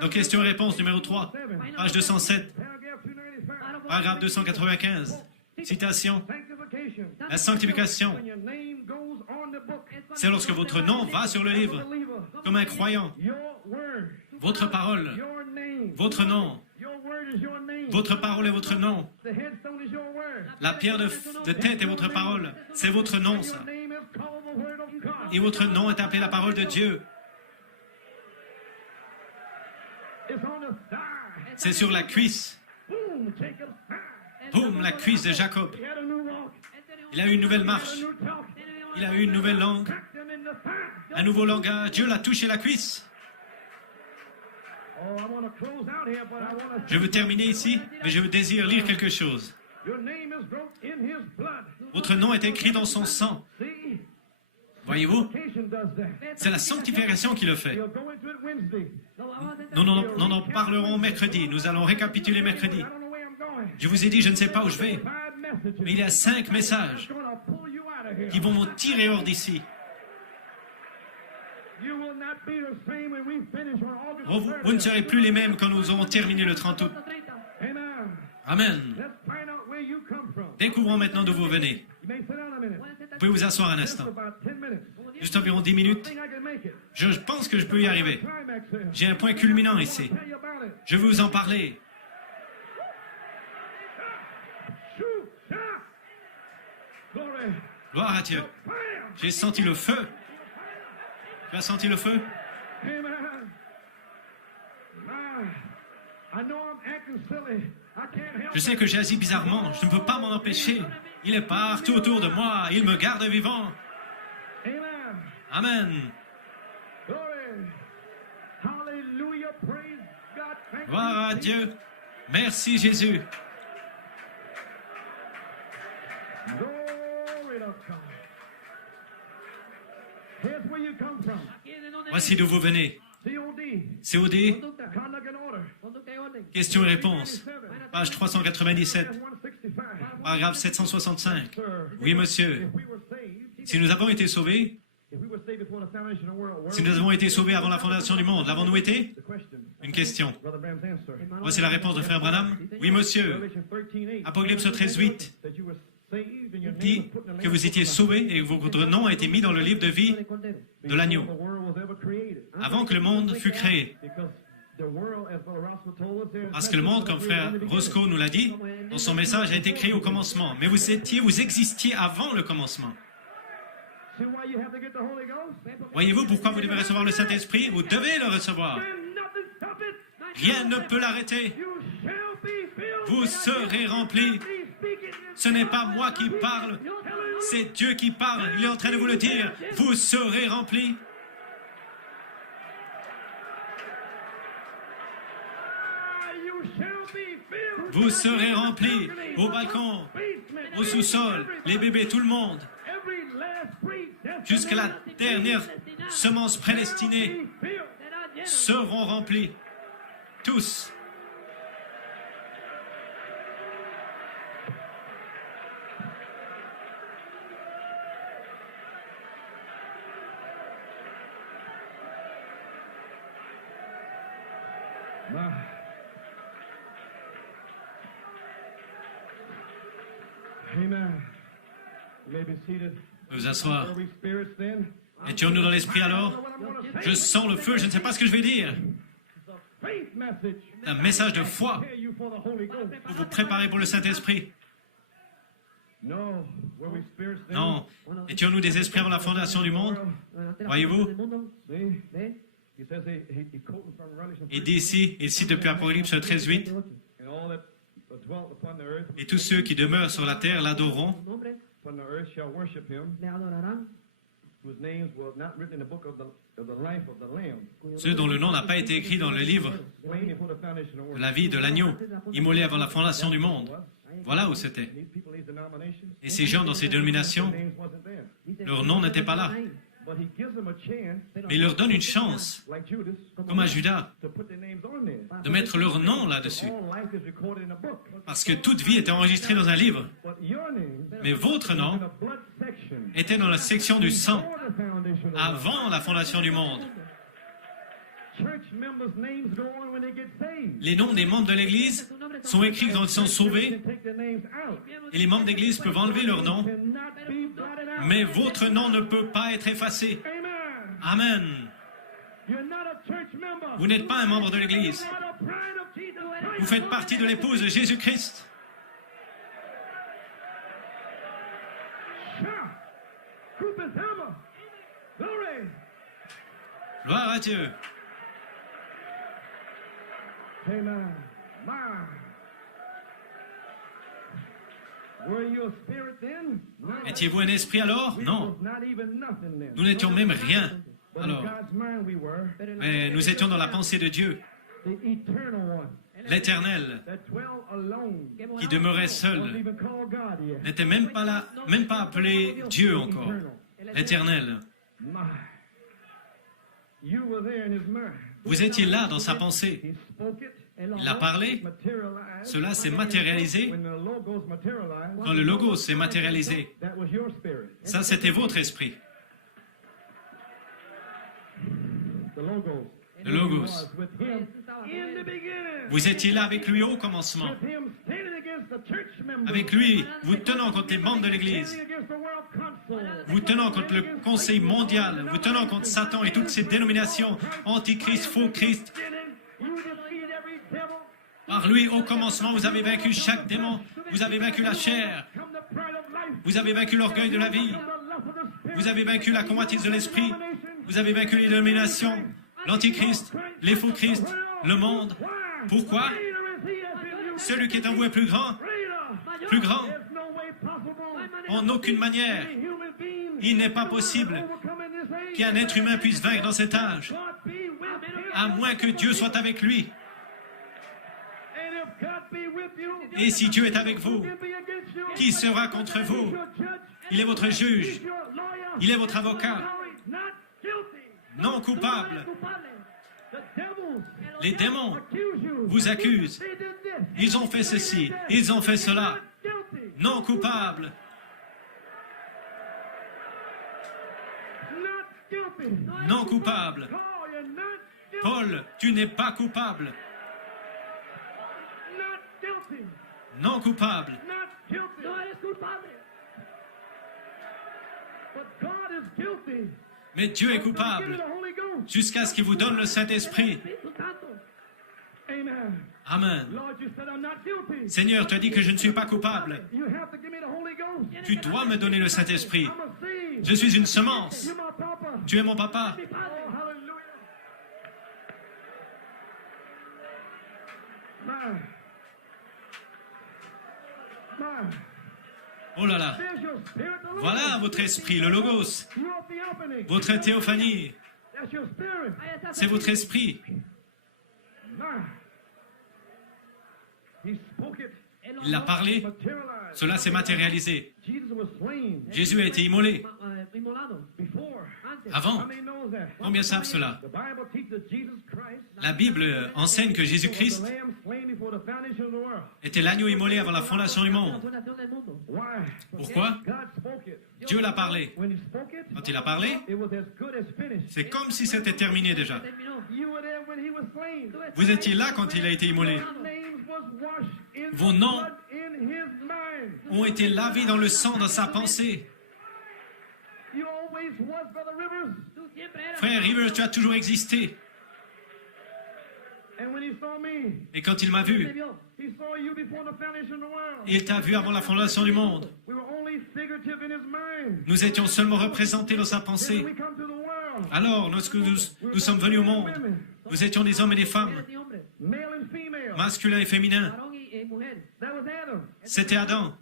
Donc, question et réponse numéro 3, page 207, paragraphe 295. Citation. La sanctification, c'est lorsque votre nom va sur le livre, comme un croyant. Votre parole, votre nom, votre parole est votre nom. La pierre de tête est votre parole. C'est votre nom, ça. Et votre nom est appelé la parole de Dieu. C'est sur la cuisse. Boum, la cuisse de Jacob. Il a eu une nouvelle marche. Il a eu une nouvelle langue. Un nouveau langage. Dieu l'a touché la cuisse. Je veux terminer ici, mais je désire lire quelque chose. Votre nom est écrit dans son sang. Voyez-vous? C'est la sanctification qui le fait. Nous en parlerons mercredi. Nous allons récapituler mercredi. Je vous ai dit, je ne sais pas où je vais. Mais il y a 5 messages qui vont vous tirer hors d'ici. Vous ne serez plus les mêmes quand nous aurons terminé le 30 août. Amen. Découvrons maintenant d'où vous venez. Vous pouvez vous asseoir un instant. Juste environ 10 minutes. Je pense que je peux y arriver. J'ai un point culminant ici. Je veux vous en parler. Gloire à Dieu. J'ai senti le feu. Tu as senti le feu? Je sais que j'agis bizarrement, je ne peux pas m'en empêcher. Il est partout autour de moi, il me garde vivant. Amen. Gloire à Dieu. Merci Jésus. Voici d'où vous venez. COD, questions et réponses. Page 397, paragraphe 765. Oui, monsieur. Si nous avons été sauvés, si nous avons été sauvés avant la fondation du monde, l'avons-nous été? Une question. Voici la réponse de Frère Branham. Oui, monsieur. Apocalypse 13:8 dit que vous étiez sauvés et que votre nom a été mis dans le livre de vie de l'agneau, avant que le monde fût créé. Parce que le monde, comme Frère Roscoe nous l'a dit, dans son message, a été créé au commencement. Mais vous existiez avant le commencement. Voyez-vous pourquoi vous devez recevoir le Saint-Esprit? Vous devez le recevoir. Rien ne peut l'arrêter. Vous serez remplis. Ce n'est pas moi qui parle, c'est Dieu qui parle. Il est en train de vous le dire. Vous serez remplis. Vous serez remplis au balcon, au sous-sol, les bébés, tout le monde. Jusqu'à la dernière semence prédestinée seront remplis. Tous. Vous asseoir. Étions-nous dans l'esprit alors? Je sens le feu, je ne sais pas ce que je vais dire. Un message de foi pour vous préparer pour le Saint-Esprit. Non. Étions-nous des esprits avant la fondation du monde? Voyez-vous? Il dit ici, il cite depuis Apocalypse 13:8, et tous ceux qui demeurent sur la terre l'adoreront. Ceux dont le nom n'a pas été écrit dans le livre de la vie de l'agneau, immolé avant la fondation du monde. Voilà où c'était. Et ces gens dans ces dénominations, leur nom n'était pas là. Mais il leur donne une chance, comme à Judas, de mettre leur nom là-dessus. Parce que toute vie était enregistrée dans un livre. Mais votre nom était dans la section du sang, avant la fondation du monde. Les noms des membres de l'Église sont écrits quand ils sont sauvés, et les membres d'Église peuvent enlever leur nom, mais votre nom ne peut pas être effacé. Amen. Vous n'êtes pas un membre de l'Église. Vous faites partie de l'épouse de Jésus-Christ. Gloire à Dieu. Étiez-vous un esprit alors? Non. Nous n'étions même rien. Alors, mais nous étions dans la pensée de Dieu, l'Éternel, qui demeurait seul, n'était même pas là, même pas appelé Dieu encore. L'Éternel. Vous étiez là dans sa pensée. Il a parlé. Cela s'est matérialisé. Quand le Logos s'est matérialisé, ça c'était votre esprit. Le Logos. Vous étiez là avec lui au commencement. Avec lui, vous tenant contre les membres de l'Église. Vous tenant contre le Conseil mondial. Vous tenant contre Satan et toutes ces dénominations, antichrist, faux Christ. Par lui, au commencement, vous avez vaincu chaque démon. Vous avez vaincu la chair. Vous avez vaincu l'orgueil de la vie. Vous avez vaincu la convoitise de l'esprit. Vous avez vaincu les dénominations, l'antichrist, les faux Christ, le monde. Pourquoi? Celui qui est en vous est plus grand. Plus grand. En aucune manière. Il n'est pas possible qu'un être humain puisse vaincre dans cet âge, à moins que Dieu soit avec lui. Et si Dieu est avec vous, qui sera contre vous? Il est votre juge. Il est votre avocat. Non coupable. Les démons vous accusent. Ils ont fait ceci, ils ont fait cela. Non coupable. Non coupable. Paul, tu n'es pas coupable. Non coupable. Mais Dieu est coupable jusqu'à ce qu'il vous donne le Saint-Esprit. Amen. Seigneur, tu as dit que je ne suis pas coupable. Tu dois me donner le Saint-Esprit. Je suis une semence. Tu es mon papa. Oh là là. Voilà votre esprit, le Logos. Votre théophanie. C'est votre esprit. Il l'a parlé. Cela s'est matérialisé. Jésus a été immolé. Avant. Combien savent cela? La Bible enseigne que Jésus-Christ était l'agneau immolé avant la fondation du monde. Pourquoi? Dieu l'a parlé. Quand il a parlé, c'est comme si c'était terminé déjà. Vous étiez là quand il a été immolé. Vos noms ont été lavés dans le sang de sa pensée. Frère Rivers, tu as toujours existé. Et quand il m'a vu, il t'a vu avant la fondation du monde. Nous étions seulement représentés dans sa pensée. Alors, lorsque nous sommes venus au monde, nous étions des hommes et des femmes, masculins et féminins. C'était Adam.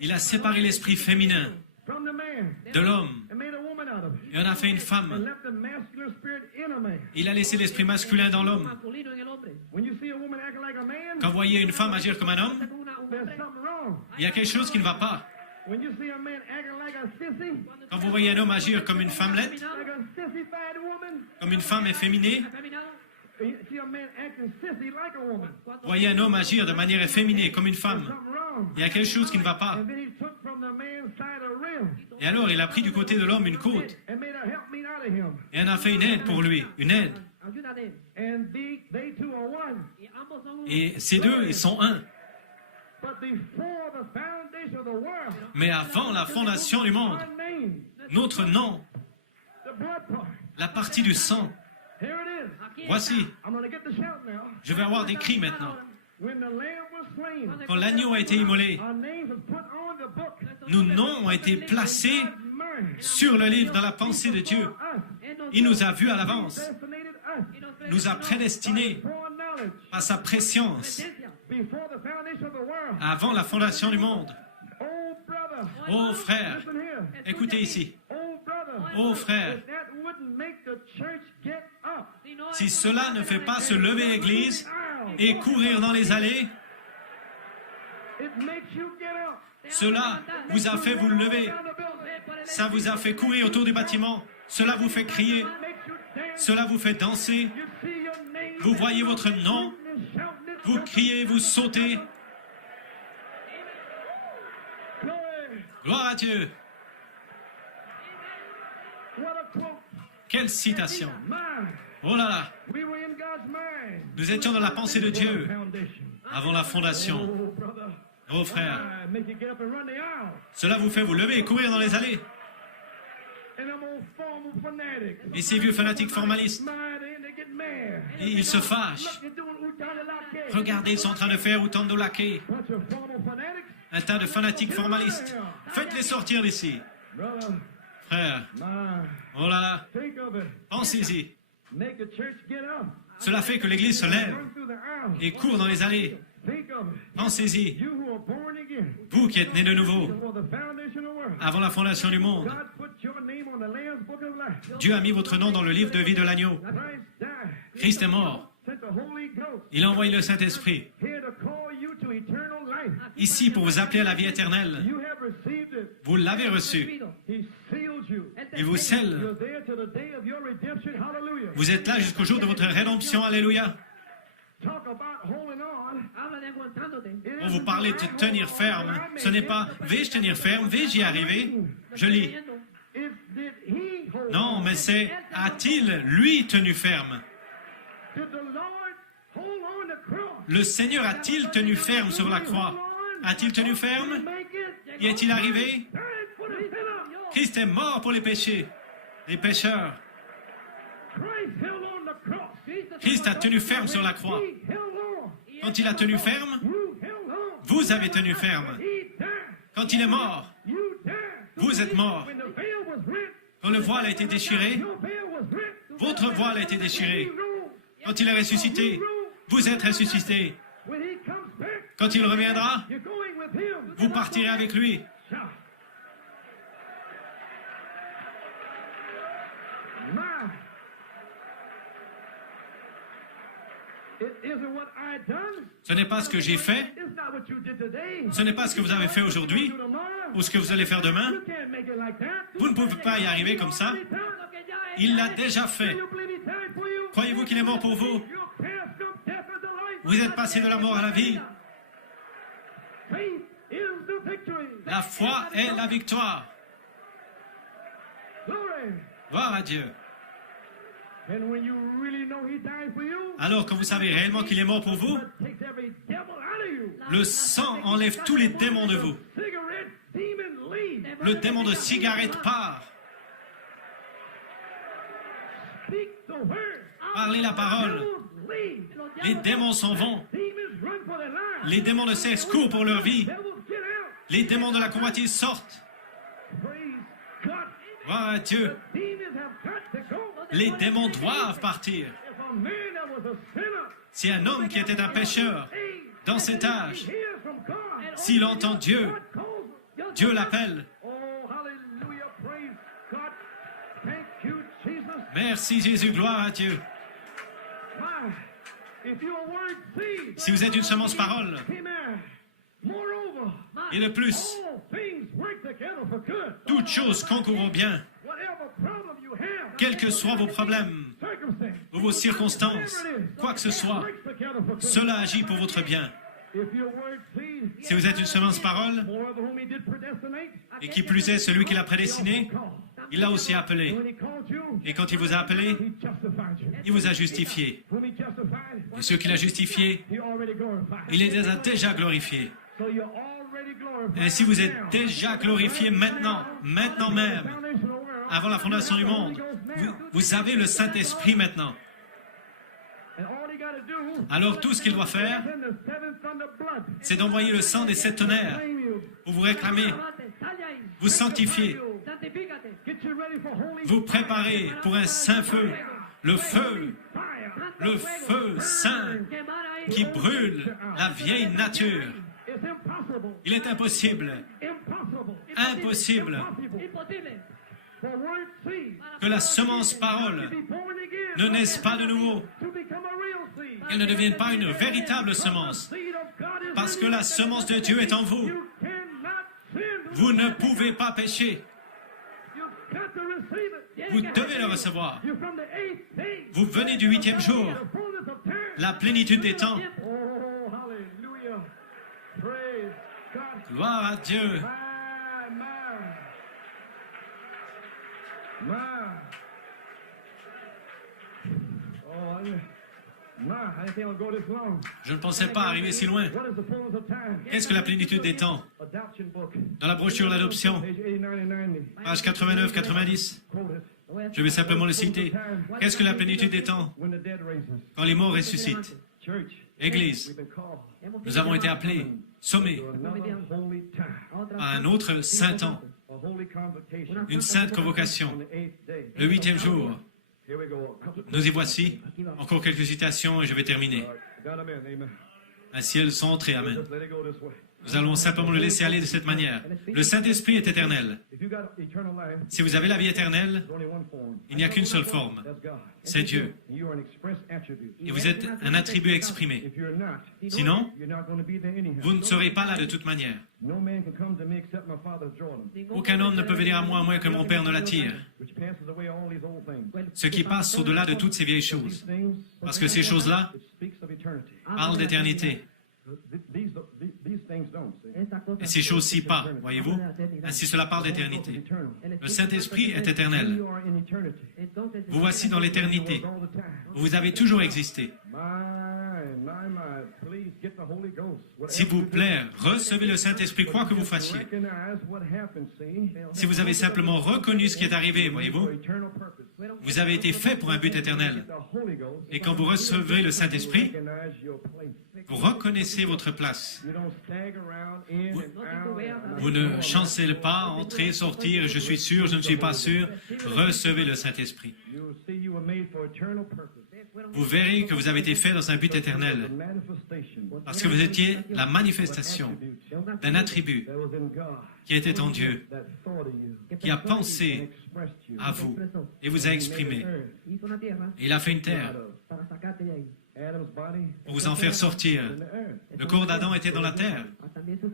Il a séparé l'esprit féminin de l'homme et en a fait une femme. Il a laissé l'esprit masculin dans l'homme. Quand vous voyez une femme agir comme un homme, il y a quelque chose qui ne va pas. Quand vous voyez un homme agir comme une femmelette, comme une femme efféminée, vous voyez un homme agir de manière efféminée comme une femme, il y a quelque chose qui ne va pas. Et alors il a pris du côté de l'homme une côte et en a fait une aide pour lui, une aide. Et ces deux, ils sont un. Mais avant la fondation du monde, notre nom, la partie du sang, voici. Je vais avoir des cris maintenant. Quand l'agneau a été immolé, nos noms ont été placés sur le livre dans la pensée de Dieu. Il nous a vus à l'avance, nous a prédestinés à sa préscience avant la fondation du monde. Oh frère, écoutez ici. Oh frère, si cela ne fait pas se lever l'Église et courir dans les allées, cela vous a fait vous lever. Ça vous a fait courir autour du bâtiment. Cela vous fait crier. Cela vous fait danser. Vous voyez votre nom. Vous criez, vous sautez. Gloire à Dieu. Quelle citation. Oh là là. Nous étions dans la pensée de Dieu avant la fondation. Oh frère, cela vous fait vous lever et courir dans les allées. Et ces vieux fanatiques formalistes, ils se fâchent. Regardez, ils sont en train de faire Utando Lake. Un tas de fanatiques formalistes. Faites-les sortir d'ici. Frère, oh là là, pensez-y. Make the church get up. Cela fait que l'Église se lève Run through the aisles. et court dans les allées. Think of it. Pensez-y, You who are born again. vous qui êtes nés de nouveau, Before the foundation of the world. avant la fondation du monde. God put your name on the Lamb's Book of Life. Dieu a mis votre nom dans le livre de vie de l'agneau. Christ died. Christ est mort. Sent the Holy Ghost Il a envoyé le Saint-Esprit here to call you to eternal life. ici pour vous appeler à la vie éternelle. You have received it. Vous l'avez reçu. He sealed you. Il vous scelle. You're there till the day of your redemption. Hallelujah. Vous êtes là jusqu'au jour de votre rédemption. Alléluia. Talk about holding on. On vous parlait de tenir ferme. Ce n'est pas « vais-je tenir ferme, vais-je y arriver ?» Je lis. Did he hold Non, mais c'est « a-t-il, lui, tenu ferme ?» Did the Lord hold on the cross? Le Seigneur a-t-il tenu ferme sur la croix? A-t-il tenu ferme? Make it. Y est-il arrivé? Died for the sinner. Christ est mort pour les péchés, les pécheurs. Christ held on the cross. Christ a tenu ferme sur la croix. He held on. Quand il a tenu ferme, You held on. vous avez tenu ferme. He died. Quand il est mort, You died. vous êtes mort. When the veil was rent, Quand le voile a été déchiré, your veil was rent. votre voile a été déchiré. He rose. Quand il est ressuscité, vous êtes ressuscité. When he comes back, Quand il reviendra, you're going with him. vous partirez avec lui. Shout. My. It isn't what I done. Ce n'est pas ce que j'ai fait, It's not what you did today. ce n'est pas ce que vous avez fait aujourd'hui Do tomorrow. ou ce que vous allez faire demain. You can't make it like that. Vous ne pouvez pas y arriver comme ça. Il l'a déjà fait. You believe he died for you? Croyez-vous qu'il est mort pour vous? You're passed from death unto life. Vous êtes passé de la mort à la vie. Faith is the victory. La foi est la victoire. Glory. Gloire à Dieu. And when you really know he died for you, Alors, quand vous savez réellement qu'il est mort pour vous, it takes every devil out of you. le sang enlève tous les démons de vous. Cigarette demon leave. Le démon de cigarette part. Speak the word. Parlez la parole. Devils leave. Les démons s'en vont. Demons run for their lives. Les démons de sexe courent pour leur vie. Devils get out. Les démons de la convoitise sortent. Praise God. Gloire à Dieu. Demons have got to go. Les démons doivent partir. If a man that was a sinner, Si un homme qui était un pécheur, dans cet âge, hears from God, s'il entend Dieu, God calls. Dieu l'appelle. Oh, hallelujah. Praise God. Thank you, Jesus. Merci Jésus, gloire à Dieu. My, if you're a word seed, Si vous êtes une semence parole, amen. Moreover, et de plus, all things work together for good. toutes choses concourront bien, Whatever problem you have, quels que soient vos problèmes circumstance, ou vos circonstances, quoi que ce soit, works together for good. cela agit pour votre bien. If you're a word seed, Si vous êtes une semence parole, moreover whom he did predestinate, et qui plus est celui qui l'a prédestiné, il l'a aussi appelé. when he called you, Et quand il vous a appelé, he justified you. il vous a justifié. Whom he justified, Et ceux qu'il a justifiés, he already glorified. il les a déjà glorifiés. So you're already glorified. Et si vous êtes déjà glorifiés maintenant, maintenant même, Foundation of the world, avant la fondation du monde, vous avez le Saint-Esprit maintenant. and all he gotta do, Alors tout ce qu'il doit faire, send the seven thunder blood, c'est d'envoyer le sang des 7 tonnerres claim you, pour vous réclamer, vous sanctifier, get you ready for holy vous préparer pour un saint feu, le feu, fire. le feu saint qui brûle la vieille nature. It's impossible. Il est impossible, Impossible. impossible For word seed que la semence parole to be born again, ne naisse pas de nouveau, to become a real seed. qu'elle ne devienne pas une véritable semence, Seed of God is parce que in la you. semence de Dieu est en vous. You cannot sin. Vous ne pouvez pas pécher, You've got to receive it. vous devez le recevoir. You're from the eighth day. Vous venez du 8e jour, The fullness of time. la plénitude des temps. Oh, hallelujah. Praise God. Gloire à Dieu. My. My. Oh, I didn't think I'd go this long. Je ne pensais pas arriver si loin. What is the fullness of time? Qu'est-ce que la plénitude des temps? Adoption book. Dans la brochure L'Adoption, Page 89 and 90. page 89-90, Quote it. je vais simplement le citer. Qu'est-ce que la plénitude des temps? When the dead raises. Quand les morts ressuscitent. Church. Église, We've been called nous avons été appelés, sommés to another holy time. à un autre saint temps, A holy convocation. une sainte On convocation, the eighth day. le 8e jour. Here we go. Nous y voici. Encore quelques citations et je vais terminer. Got them in. Amen. Ainsi elles sont entrées. Amen. Just let it go this way. Nous allons simplement le laisser aller de cette manière. Le Saint-Esprit est éternel. If you got eternal life, Si vous avez la vie éternelle, there's only one form. il n'y a qu'une seule forme. That's God. C'est Dieu. And you are an express attribute. Et vous êtes un attribut exprimé. If you're not, Sinon, you're not going to be there anyhow. vous ne serez pas là de toute manière. No man can come to me except my Father's drawn him, Aucun homme ne peut venir à moi à moins que mon Père ne l'attire. which passes away all these old things. Ce qui passe au-delà de toutes ces vieilles choses. These things, Parce que ces choses-là it speaks of eternity. parlent d'éternité. These things don't. See? Et ces choses-ci pas, voyez-vous? Ainsi cela parle d'éternité. Eternal. Le Saint-Esprit est éternel. You are in eternity. Vous voici dans l'éternité. All the time. Vous avez toujours existé. My, please get the Holy Ghost. Whatever S'il vous you do, plaît, recevez le Saint-Esprit quoi que vous fassiez. recognize what happened, see? Si vous avez simplement reconnu ce qui est arrivé, voyez-vous, For eternal purpose. vous avez été fait pour un but éternel. The Holy Ghost. Et quand vous recevrez le Saint-Esprit, Recognize your place. vous reconnaissez votre place. You don't stagger around in and out. Vous ne chancez pas, entrer, sortir, je suis sûr, je ne suis pas sûr. Recevez le Saint-Esprit. You'll see you were made for eternal purpose. Vous verrez que vous avez été fait dans un but The éternel. manifestation Parce que vous étiez la manifestation d'un attribut that was in God, qui était en Dieu, that thought of you, qui a pensé expressed you. à vous et vous a exprimé. Et il a fait une terre Adam's body pour vous en faire sortir. in the earth. Le corps d'Adam était dans la terre.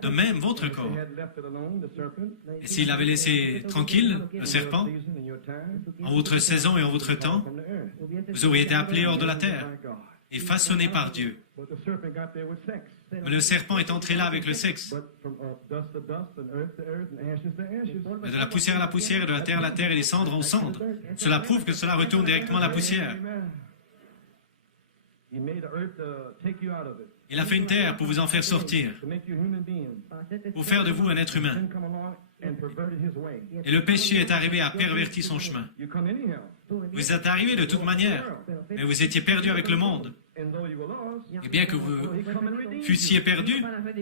De même, votre If corps. you had left it alone, the serpent, Et s'il avait laissé tranquille le serpent, season in your time, en votre saison et en votre temps, from the earth. vous auriez été appelés hors de la terre My God. et façonnés par Dieu. But the serpent got there with sex. Mais le serpent est entré là avec le sexe. But from dust to dust and earth to earth and ashes to ashes. Mais de la poussière à la poussière et de la terre à la terre et des cendres aux cendres. Cela prouve que cela retourne directement à la poussière. Amen. He made the earth to take you out of it. Il a fait une terre pour vous en faire sortir, To make you human beings. pour faire de vous un être humain. Sin come along and perverted his way. Et le péché est arrivé à pervertir son chemin. You come anyhow. Vous êtes arrivé de toute manière, mais vous étiez perdu avec le monde. And though you were lost, Et bien que he vous come and redeemed you. fussiez perdu,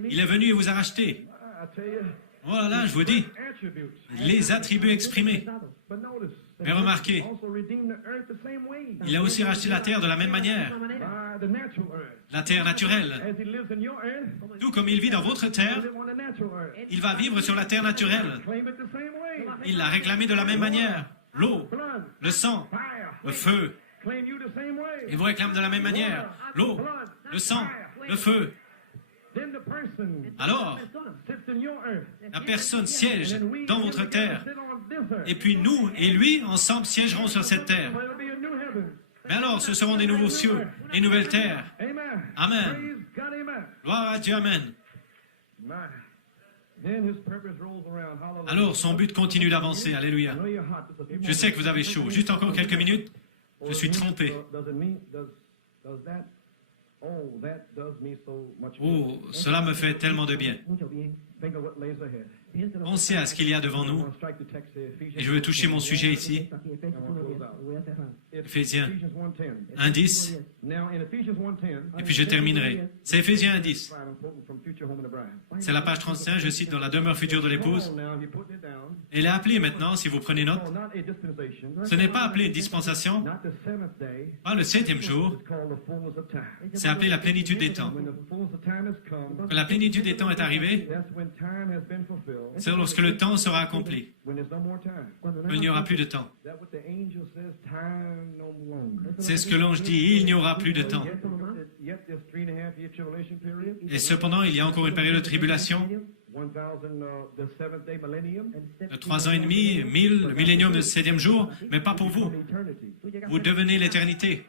il est venu et vous a racheté. I tell you, Voilà, je vous dis, attributes. les attributs exprimés. But notice, Mais remarquez, also redeemed the earth the same way. il a aussi racheté la terre de la même manière, By the natural earth. la terre naturelle. As he lives in your earth, Tout comme il vit dans votre terre, live on the natural earth. il va vivre sur la terre naturelle. Claim it the same way. Il l'a réclamé de la même manière. L'eau, Blood, le sang, fire, le feu. claim you the same way. Il vous réclame de la même manière. L'eau, le sang, le feu. Then the person Alors, sits in your earth. la personne siège And we dans votre terre. sit on this earth. Et puis nous et lui, ensemble, siégerons sur cette terre. So it'll be a new heaven. Mais alors, ce seront des nouveaux cieux et nouvelles terres. Amen. Amen. Praise God, amen. Gloire à Dieu, Amen. My. Then his purpose rolls around. Hallelujah. Alors, son but continue d'avancer. Alléluia. I know you're hot. Just a few Je sais que vous avez chaud. Juste encore quelques minutes. Je suis trempé. Does it mean, does that, oh, that does me so much Oh, cela me fait tellement de bien. Think of what lays ahead. Pensez à ce qu'il y a devant I nous. want to strike the text here, Ephesians Et je veux toucher mon sujet ici. Éphésiens 1:10. 1:10. Now in Ephesians 1:10, Et puis je terminerai. C'est Éphésiens 1:10. I'm quoting from Future Home of the Bride. C'est la page 35, je cite dans la demeure future de l'épouse. Now you're putting it down. Elle est appelée maintenant, si vous prenez note. Oh, not a dispensation. Ce n'est pas appelé une dispensation, Not the seventh day. pas le 7e jour. It's called the fullness of time. C'est appelé la plénitude des temps. When the fullness of time has come, Quand la plénitude des temps est arrivée, that's when time has been fulfilled. c'est lorsque le temps sera accompli. When there's no more time. Quand il n'y aura plus de temps. That what the angel says, time no longer. C'est ce que l'ange dit, il n'y aura plus de temps. Yet this 3.5 year tribulation period, Et cependant, il y a encore une période de tribulation, 1000, the seventh day millennium, de 3 ans et demi, 1000, le millénium de 7e jour, mais pas pour vous. eternity. Vous devenez l'éternité.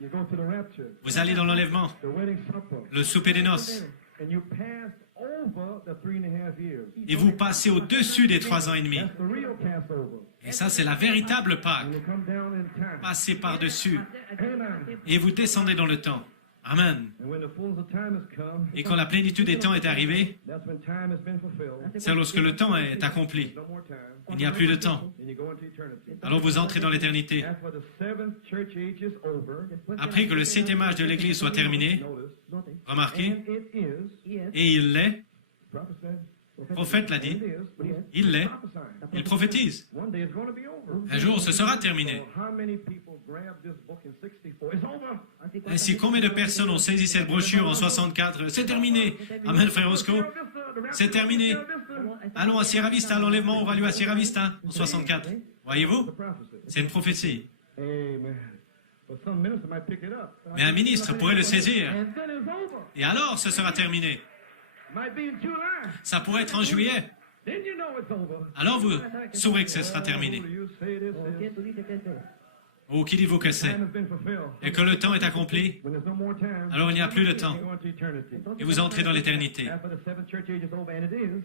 You go to the rapture, Vous allez dans l'enlèvement, the wedding supper, le souper des noces, and you pass over the 3.5 years. et vous passez au-dessus des 3 ans et demi. That's the real Passover. Et ça, c'est la véritable Pâque. And you come down in time. Passez par-dessus, Amen. et vous descendez dans le temps. Amen. And when the fullness of time has come, Et quand la plénitude des temps est arrivée, that's when time has been fulfilled. c'est lorsque le temps est accompli. No more time. Il n'y a plus de temps. And you go into eternity. Alors vous entrez dans l'éternité. After the seventh church age is over, Après que le 7e âge de l'Église soit terminé, notice, remarquez, and it is, et il l'est, prophet said, Le prophète l'a dit. Il l'est. Il prophétise. Un jour, ce sera terminé. Ainsi, combien de personnes ont saisi cette brochure en 64? C'est terminé. Amen, frère Osco. C'est terminé. Allons à Sierra Vista. L'enlèvement aura lieu à Sierra Vista en 64. Voyez-vous? C'est une prophétie. Mais un ministre pourrait le saisir. Et alors, ce sera terminé. Ça pourrait être en juillet. Alors vous saurez que ce sera terminé. Oh, qui dit-vous que c'est? Et que le temps est accompli, alors il n'y a plus de temps. Et vous entrez dans l'éternité.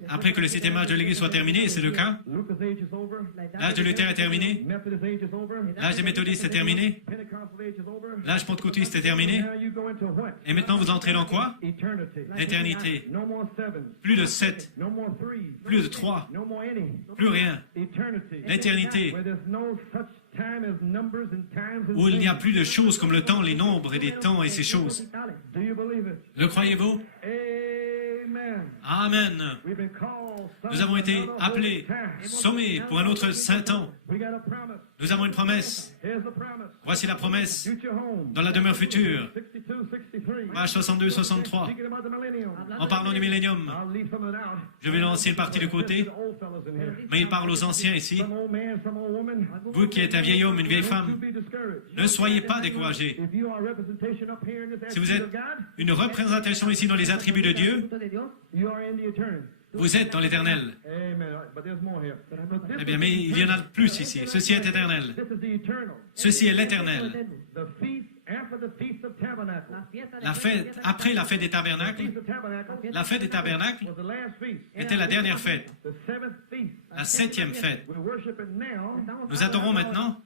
Après que le 7e âge de l'Église soit terminé, et c'est le cas, l'âge de Luther est terminé, l'âge des méthodistes est terminé, l'âge pentecôtiste est terminé, et maintenant vous entrez dans quoi? L'éternité. Plus de 7, plus de 3, plus rien. L'éternité, où il n'y a plus de choses comme le temps, les nombres et des temps et ces choses. Le croyez-vous? Amen. Nous avons été appelés, sommés pour un autre saint temps. Nous avons une promesse. Voici la promesse dans la demeure future. Page 62-63. En parlant du millénium, je vais lancer une partie de côté, mais il parle aux anciens ici. Vous qui êtes un vieil homme, une vieille femme, ne soyez pas découragés. Si vous êtes une représentation ici dans les attributs de Dieu, vous êtes dans l'éternel. Eh bien, mais il y en a plus ici. Ceci est éternel. Ceci est l'éternel. La fête, après la fête des tabernacles, la fête des tabernacles était la dernière fête, la 7e fête. Nous adorons maintenant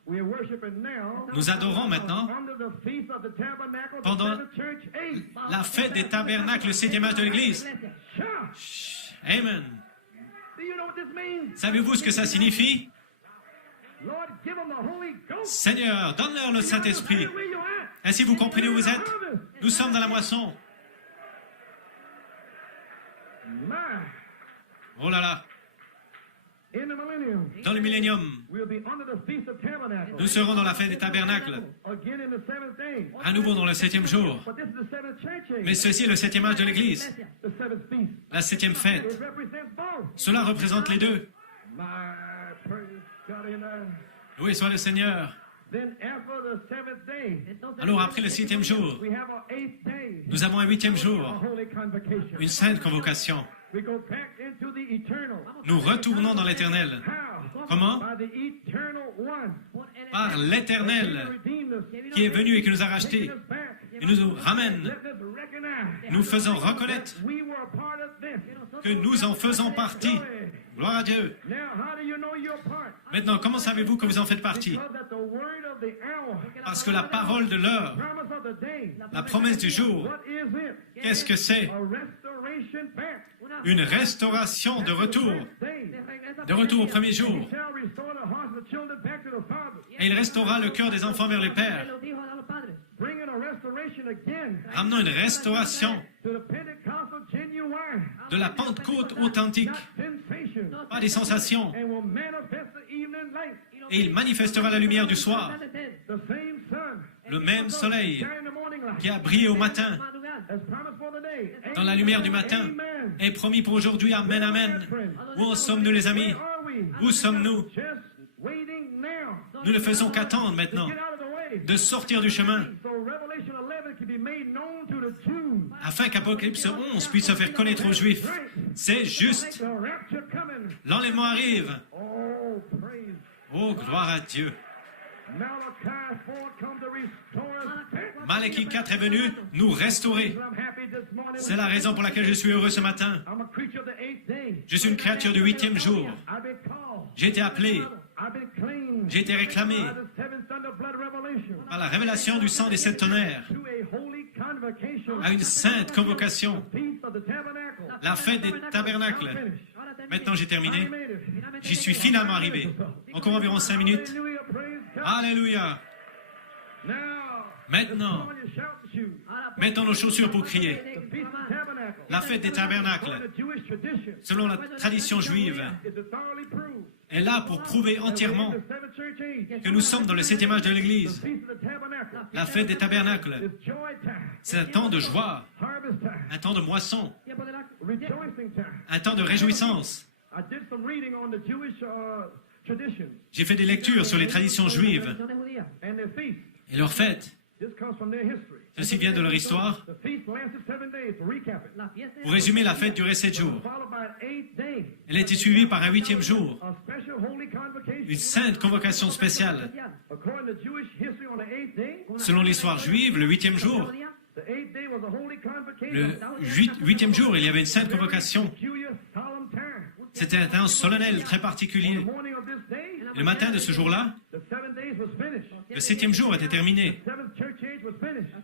pendant la fête des tabernacles, le 7e âge de l'Église. Amen. Savez-vous ce que ça signifie? Seigneur, donne-leur le Saint-Esprit. Ainsi vous comprenez où vous êtes? Nous sommes dans la moisson. Oh là là. Dans le millénium, nous serons dans la fête des tabernacles, à nouveau dans le 7e jour. Mais ceci est le 7e âge de l'Église, la 7e fête. Cela représente les deux. Loué soit le Seigneur. Alors après le 7e jour, nous avons un 8e jour, une sainte convocation. Nous retournons dans l'éternel. Comment? Par l'éternel qui est venu et qui nous a rachetés. Il nous ramène. Nous faisons reconnaître que nous en faisons partie. Gloire à Dieu. Maintenant, comment savez-vous que vous en faites partie? Parce que la parole de l'heure, la promesse du jour, qu'est-ce que c'est? Une restauration de retour au premier jour. Et il restaurera le cœur des enfants vers le Père. Ramenons une restauration de la Pentecôte authentique, pas des sensations. Et il manifestera la lumière du soir. Le même soleil qui a brillé au matin, dans la lumière du matin, est promis pour aujourd'hui. Amen, amen. Où en sommes-nous, les amis? Où sommes-nous? Nous ne faisons qu'attendre maintenant de sortir du chemin afin qu'Apocalypse 11 puisse se faire connaître aux Juifs. C'est juste. L'enlèvement arrive. Oh, gloire à Dieu. Malachie 4 est venu nous restaurer. C'est la raison pour laquelle je suis heureux ce matin. Je suis une créature du 8e jour. J'ai été appelé. J'ai été réclamé par la révélation du sang des 7 tonnerres à une sainte convocation, la fête des tabernacles. Maintenant, j'ai terminé. J'y suis finalement arrivé. Encore environ 5 minutes. Alléluia. Maintenant, mettons nos chaussures pour crier. La fête des tabernacles, selon la tradition juive, est là pour prouver entièrement que nous sommes dans le 7e âge de l'Église. La fête des tabernacles, c'est un temps de joie, un temps de moisson, un temps de réjouissance. J'ai fait des lectures sur les traditions juives et leurs fêtes. Ceci vient de leur histoire. Pour résumer, la fête durait 7 jours. Elle a été suivie par un 8e jour, une sainte convocation spéciale. Selon l'histoire juive, le 8e jour, le 8e jour, il y avait une sainte convocation. C'était un temps solennel très particulier. Et le matin de ce jour-là, le 7e jour était terminé.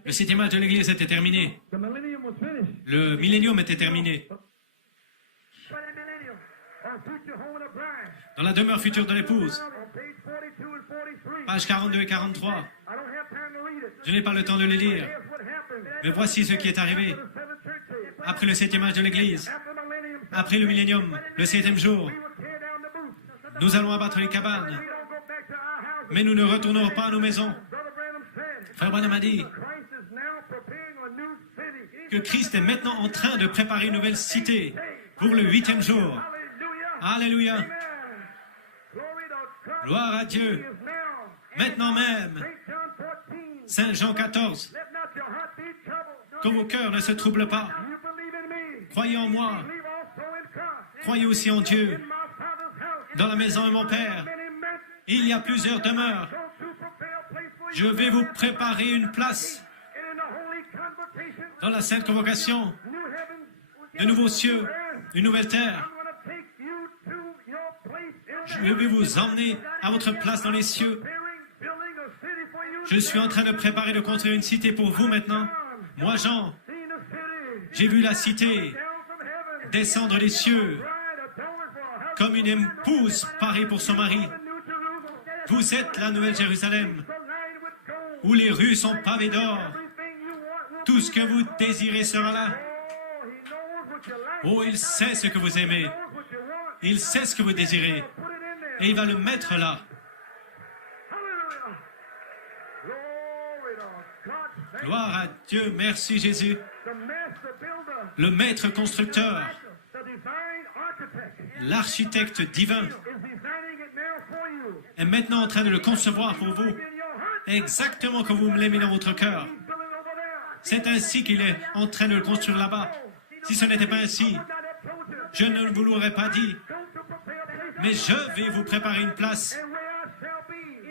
Le 7e âge de l'Église était terminé. Le millénium était terminé. Dans la demeure future de l'épouse, pages 42 et 43. Je n'ai pas le temps de les lire. Mais voici ce qui est arrivé. Après le 7e âge de l'Église, après le millénium, le 7e jour, nous allons abattre les cabanes, mais nous ne retournerons pas à nos maisons. Frère Branham a dit que Christ est maintenant en train de préparer une nouvelle cité pour le 8e jour. Alléluia. Gloire à Dieu. Maintenant même, Saint Jean 14, que vos cœurs ne se troublent pas. Croyez en moi. Croyez aussi en Dieu. Dans la maison de mon Père, il y a plusieurs demeures. Je vais vous préparer une place dans la sainte convocation, de nouveaux cieux, une nouvelle terre. Je vais vous emmener à votre place dans les cieux. Je suis en train de préparer de construire une cité pour vous maintenant. Moi, Jean, j'ai vu la cité descendre des cieux comme une épouse parée pour son mari. Vous êtes la Nouvelle Jérusalem, où les rues sont pavées d'or. Tout ce que vous désirez sera là. Oh, il sait ce que vous aimez. Il sait ce que vous désirez. Et il va le mettre là. Gloire à Dieu, merci Jésus. Le maître constructeur, l'architecte divin, est maintenant en train de le concevoir pour vous, exactement comme vous me l'aimez dans votre cœur. C'est ainsi qu'il est en train de le construire là-bas. Si ce n'était pas ainsi, je ne vous l'aurais pas dit. Mais je vais vous préparer une place.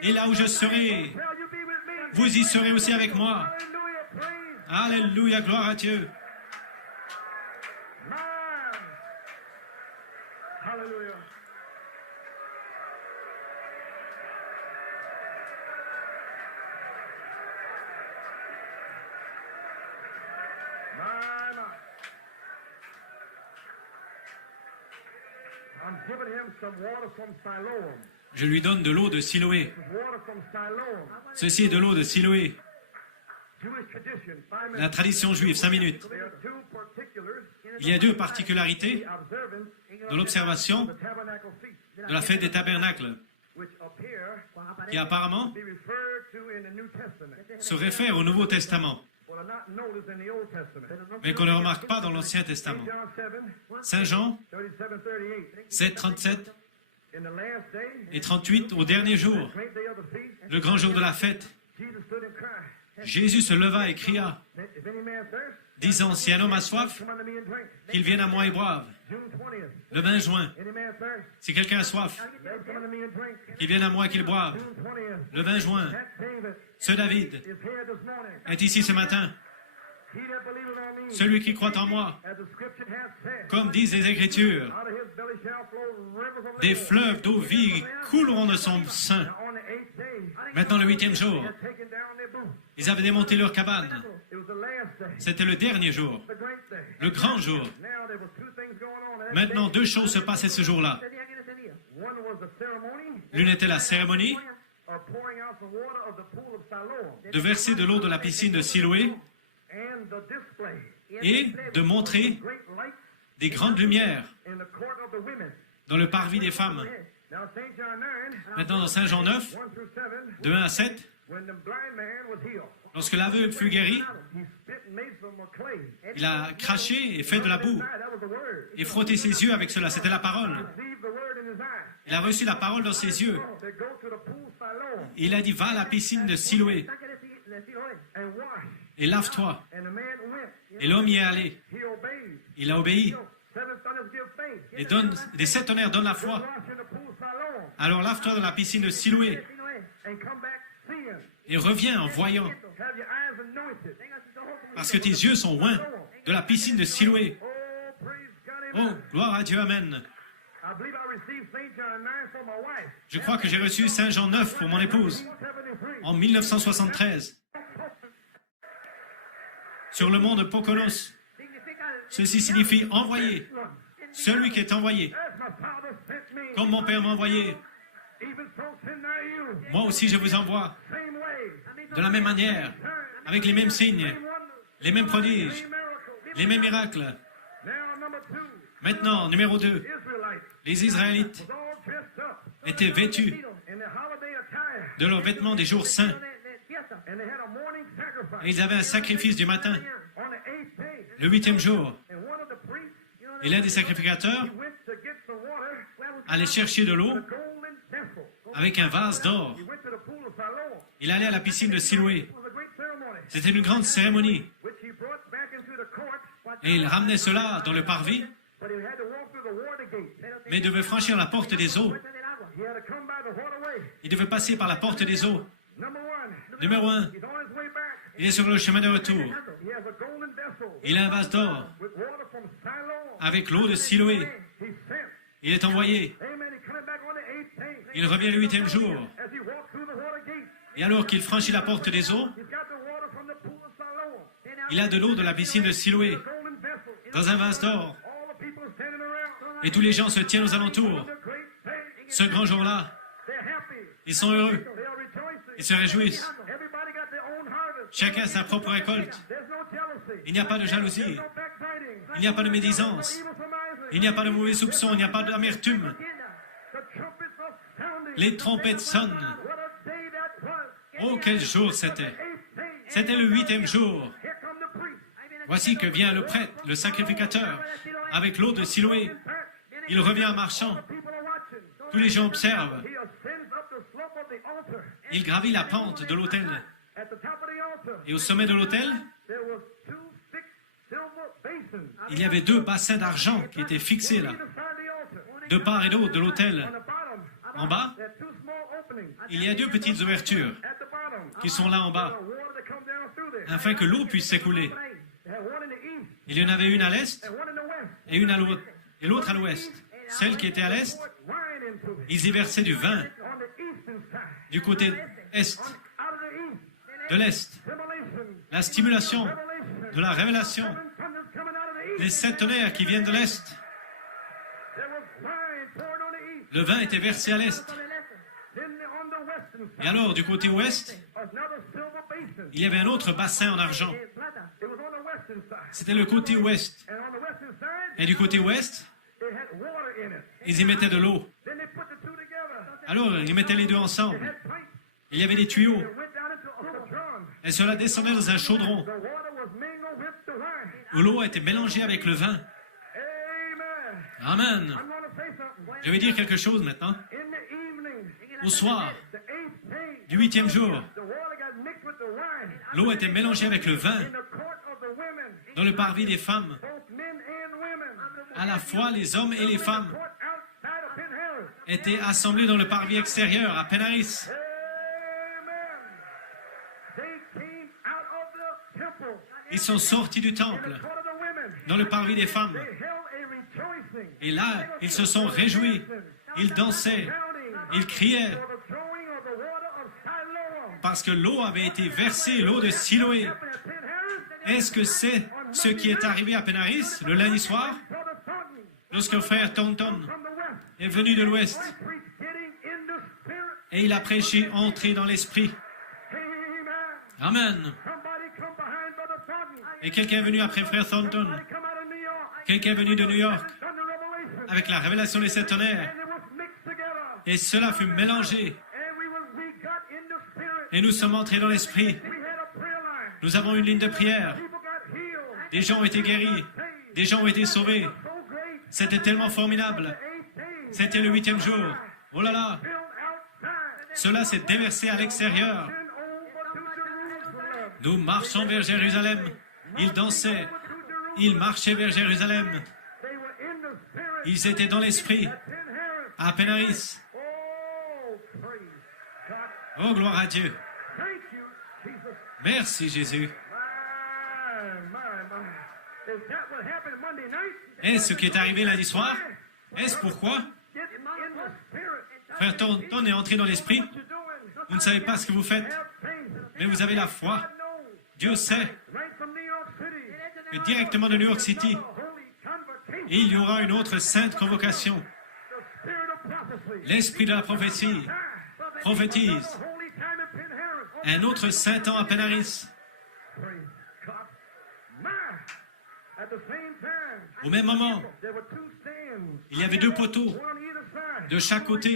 Et là où je serai, vous y serez aussi avec moi. Alléluia, gloire à Dieu. Hallelujah. I'm giving him some water from Siloam. Je lui donne de l'eau de Siloé. Water from Siloam. Ceci est de l'eau de Siloé. Jewish tradition. 5 minutes. La tradition juive, 5 minutes. There are two particulars Il y a 2 particularités in the observance de l'observation of the tabernacle feast, de la fête des tabernacles, which appear qui apparemment to be referred to in the New Testament, se réfèrent au Nouveau Testament, but are not noticed in the Old Testament. mais qu'on ne remarque pas dans l'Ancien Testament. John 7, Saint Jean 37, 38. 7, 37 In the last day, et 38, au dernier jour, great day of the feast, le grand jour de la fête, Jesus stood and cried, Jésus se leva et cria, if any man thirst, disant, si un homme a soif, come unto me and drink. qu'il vienne à moi et boive. June 20th, Le 20 juin, any man thirst, si quelqu'un a soif, let him come unto me and drink. qu'il vienne à moi et qu'il boive. June 20th, Le 20 juin, that David ce David is here this morning. est ici ce matin. He that believeth on me, Celui qui croit en moi, as the scripture hath said, comme disent les Écritures, out of his belly shall flow rivers of des living fleuves d'eau vive couleront de son sein. Now on the 8th day, Maintenant, le 8e jour, they had taken down their booths. ils avaient démonté leur cabane. It was the last day, C'était le dernier jour, the great day. le grand jour. Now there were two things going on. That Maintenant, day. 2 choses se passaient ce jour-là. One was the ceremony L'une était la cérémonie of pouring out the water of the pool of Siloam, de verser de l'eau de la piscine de Siloé and the display et de montrer des grandes lumières dans le parvis des femmes. Maintenant, dans Saint Jean 9, de 1 à 7, lorsque l'aveugle fut guéri, il a craché et fait de la boue et frotté ses yeux avec cela. C'était la parole. Il a reçu la parole dans ses yeux. Et il a dit, va à la piscine de Siloé et lave-toi. Et l'homme y est allé. Il a obéi. Les 7 tonnerres donnent la foi. Alors lave-toi dans la piscine de Siloé et reviens en voyant. Parce que tes yeux sont loin de la piscine de Siloé. Oh, gloire à Dieu, amen. Je crois que j'ai reçu Saint Jean 9 pour mon épouse en 1973. Sur le mont de Poconos. Ceci signifie envoyé. Celui qui est envoyé. Comme mon Père m'a envoyé. Moi aussi je vous envoie. De la même manière, avec les mêmes signes, les mêmes prodiges, les mêmes miracles. Maintenant, numéro 2, les Israélites étaient vêtus de leurs vêtements des jours saints. Et ils avaient un sacrifice du matin, le 8e jour. Et l'un des sacrificateurs allait chercher de l'eau avec un vase d'or. Il allait à la piscine de Siloé. C'était une grande cérémonie. Et il ramenait cela dans le parvis, mais il devait franchir la porte des eaux. Il devait passer par la porte des eaux. Numéro 1, il est sur le chemin de retour. Il a un vase d'or avec l'eau de Siloé. Il est envoyé. Il revient le 8e jour. Et alors qu'il franchit la porte des eaux, il a de l'eau de la piscine de Siloé dans un vase d'or. Et tous les gens se tiennent aux alentours. Ce grand jour-là, ils sont heureux. Ils se réjouissent. Chacun a sa propre récolte. Il n'y a pas de jalousie. Il n'y a pas de médisance. Il n'y a pas de mauvais soupçons. Il n'y a pas d'amertume. Les trompettes sonnent. Oh, quel jour c'était! C'était le 8e jour. Voici que vient le prêtre, le sacrificateur, avec l'eau de Siloé. Il revient en marchant. Tous les gens observent. Il gravit la pente de l'autel. Et au sommet de l'autel, il y avait 2 bassins d'argent qui étaient fixés là, de part et d'autre de l'autel. En bas, il y a 2 petites ouvertures qui sont là en bas, afin que l'eau puisse s'écouler. Il y en avait une à l'est et une à l'autre, et l'autre à l'ouest. Celle qui était à l'est, ils y versaient du vin du côté est, de l'est. La stimulation de la révélation. Les 7 tonnerres qui viennent de l'est. Le vin était versé à l'est. Et alors, du côté ouest, il y avait un autre bassin en argent. C'était le côté ouest. Et du côté ouest, ils y mettaient de l'eau. Alors, ils mettaient les 2 ensemble. Il y avait des tuyaux. Et cela descendait dans un chaudron où l'eau était mélangée avec le vin. Amen. Je vais dire quelque chose maintenant. Au soir du 8e jour, l'eau était mélangée avec le vin dans le parvis des femmes. À la fois, les hommes et les femmes étaient assemblés dans le parvis extérieur à Penaris. Ils sont sortis du temple dans le parvis des femmes. Et là, ils se sont réjouis. Ils dansaient. Ils criaient. Parce que l'eau avait été versée, l'eau de Siloé. Est-ce que c'est ce qui est arrivé à Penaris le lundi soir? Lorsque frère Thornton est venu de l'ouest. Et il a prêché entrer dans l'esprit. Amen. Et quelqu'un est venu après Frère Thornton. Come out of New York. Quelqu'un est venu de New York Under Revelation. avec la révélation des sept tonnerres. And it was mixed together. Et cela fut mélangé. And we got in the spirit. Et nous sommes entrés dans l'esprit. We had a prayer line. Nous avons une ligne de prière. People got healed. Des gens ont été guéris. Des gens ont été sauvés. So great. C'était tellement formidable. 8th day. C'était le 8e jour. Oh là là, Filled outside. cela s'est déversé à l'extérieur. And over to Jerusalem. Nous marchons vers Jérusalem. Ils dansaient. Ils marchaient vers Jérusalem. They were in the spirit. Ils étaient dans l'esprit. In Harris. À Penaris. Oh, praise God. Oh, gloire à Dieu. Thank you, Jesus. Merci Jésus. My. Is that what happened Monday night? Est-ce ce qui est arrivé lundi soir? Est-ce pourquoi? Get in the spirit. Frère Thornton est entré dans l'esprit. What you doing? Vous ne savez pas ce que vous faites, Have faith. mais vous avez la foi. God knows. Dieu sait Right from New York City. que directement de New York City, A holy convocation. il y aura une autre sainte convocation. The spirit of prophecy. L'esprit de la prophétie prophétise. Holy time at Penn Harris. Un autre saint temps à Penaris. Praise God. My. At the same time, Au même moment, there were two stands. il y avait deux poteaux One on either side. de chaque côté.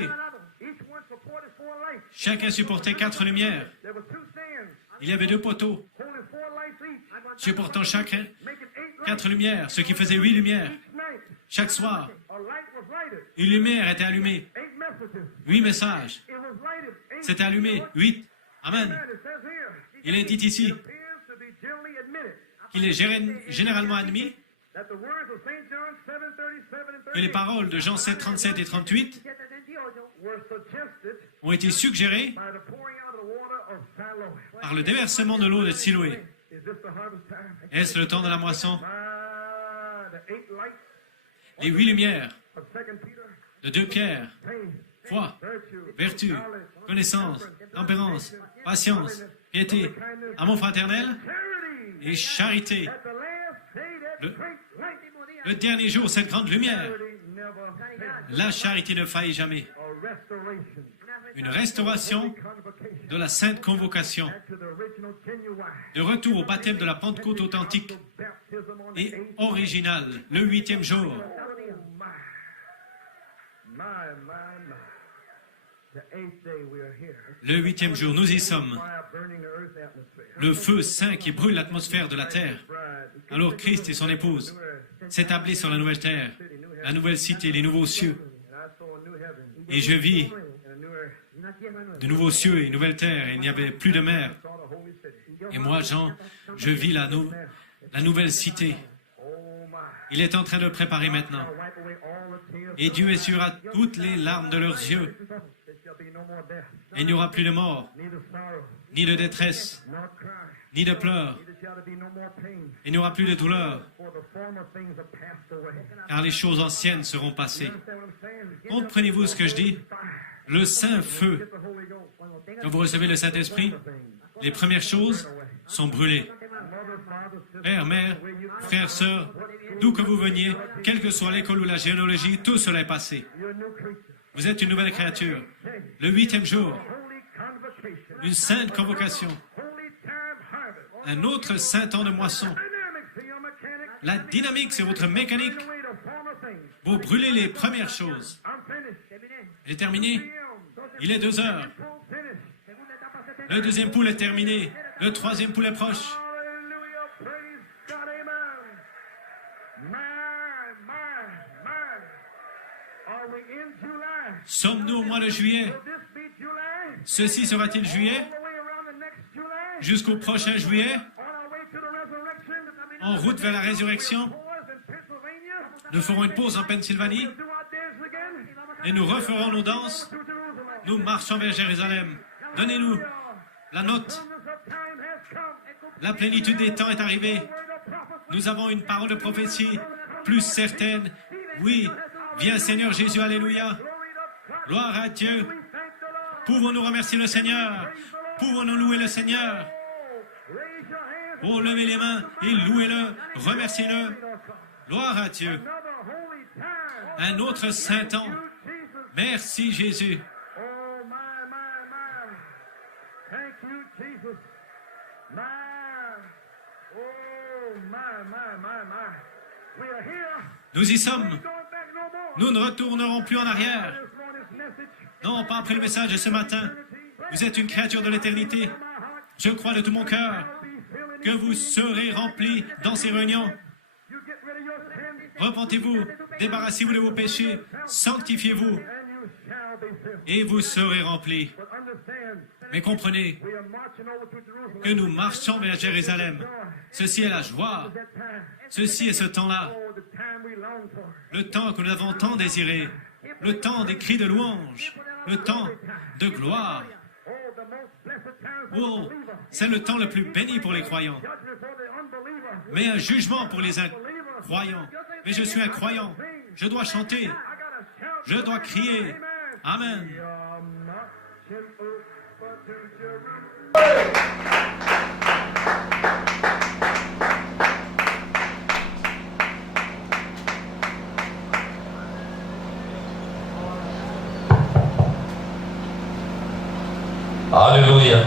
Each one supported 4 lights. Chacun supportait 4 lumières. There were two stands. Il y avait deux poteaux Holding 4 lights each. supportant chacun Making 8 lights 4 lumières, ce qui faisait 8 lumières. each night. Chaque soir, A light was lighted. une lumière était allumée. 8 messages. 8 messages. It was lighted. 8. C'était allumé. 8. Amen. It says here. Il est dit ici Appears to be generally admitted qu'il est généralement admis that the words of St. John 7:37 and que les 38 paroles de Jean 7, 37 et 38 were suggested ont été suggérées by the pouring out of the water of Siloé. par le déversement de l'eau de Siloé. Is this the harvest time? Est-ce le temps de la moisson? The 8 lights Les 8 lumières of 2 Peter, de 2 Pierre, faith, foi, virtue, vertu, knowledge, connaissance, tempérance, patience, piété, amour fraternel charity. et charité. At the last day, that Le- great light, Le dernier jour, cette grande lumière, charity never fails. la charité ne faillit jamais. A restoration, Une restauration convocation de la sainte convocation, back to the original genuine de retour au baptême de la Pentecôte authentique baptism on the et 8th. originale, le 8e jour. Oh, my. The 8th day we are here. Le 8e jour, nous y sommes. Fire burning the earth atmosphere. Le feu saint qui brûle l'atmosphère de la terre. Bride. Alors Christ et son épouse s'établissent sur la nouvelle terre, la nouvelle cité, les nouveaux cieux. And I saw a new heaven Et je vis and a new earth. de nouveaux cieux et une nouvelle terre, et il n'y avait plus de mer. I saw the holy city. Et moi, Jean, je vis la nouvelle cité. Oh, my. Il est en train de préparer maintenant. I'll wipe away all the tears. Et Dieu essuiera toutes les larmes de leurs yeux. There shall be no more death, Et il n'y aura plus de mort, neither sorrow, ni de détresse, nor cry. ni de pleurs. Neither shall there be no more pain. Il n'y aura plus de douleur, For the former things are passed away. car les choses anciennes seront passées. Understand what I'm saying? Comprenez-vous ce que je dis? Le saint feu. Get the Holy Ghost. Quand vous recevez le Saint-Esprit, les premières choses sont brûlées. Mother, father, sister, Père, mère, frères, sœurs, d'où que vous veniez, quelle que soit l'école ou la généalogie, tout cela est passé. you're a new creature. Vous êtes une nouvelle créature. Le 8e jour, Holy convocation. une sainte convocation, Holy time harvest. un autre saint temps de moisson. Dynamics in your mechanics. La dynamique, c'est votre mécanique. Away the former things. Vous brûlez les premières choses. I'm finished. J'ai terminé. Il est 2 heures. Finished. Le deuxième poule est terminé. Le troisième poule est proche. Hallelujah. Praise God. Amen. My. Are we in July? Sommes-nous au mois de juillet? Will this be July? Ceci sera-t-il juillet? All the way around the next July? Jusqu'au prochain juillet? On our way to the resurrection? En route vers la résurrection? Pause in Pennsylvania? Nous ferons une pause en Pennsylvanie Do our dance again? et nous referons nos danses. To Jerusalem. Nous marchons vers Jérusalem. Donnez-nous la note. Fullness of time has come. La plénitude des temps est arrivée. Word of prophecy. Nous avons une parole de prophétie plus certaine. Oui, viens Seigneur Jésus, alléluia. Glory to God. Gloire à Dieu. We thank the Lord. Pouvons-nous remercier le Seigneur? Pouvons-nous louer le Seigneur? Raise your hands. Oh, levez les mains et louez-le, remerciez-le. Gloire à Dieu. Another holy time. Un autre saint temps. Jesus. Merci Jésus. Oh, my. Thank you, Jesus. My. Oh, Nous y sommes. Nous ne retournerons plus en arrière. Non, pas après le message de ce matin. Vous êtes une créature de l'éternité. Je crois de tout mon cœur que vous serez remplis dans ces réunions. Repentez-vous, débarrassez-vous de vos péchés, sanctifiez-vous, et vous serez remplis. Mais comprenez que nous marchons vers Jérusalem. Ceci est la joie. Ceci est ce temps-là. Le temps que nous avons tant désiré. Le temps des cris de louange. Le temps de gloire. Oh, c'est le temps le plus béni pour les croyants. Mais un jugement pour les incroyants. Mais je suis un croyant. Je dois chanter. Je dois crier. Amen. Alléluia.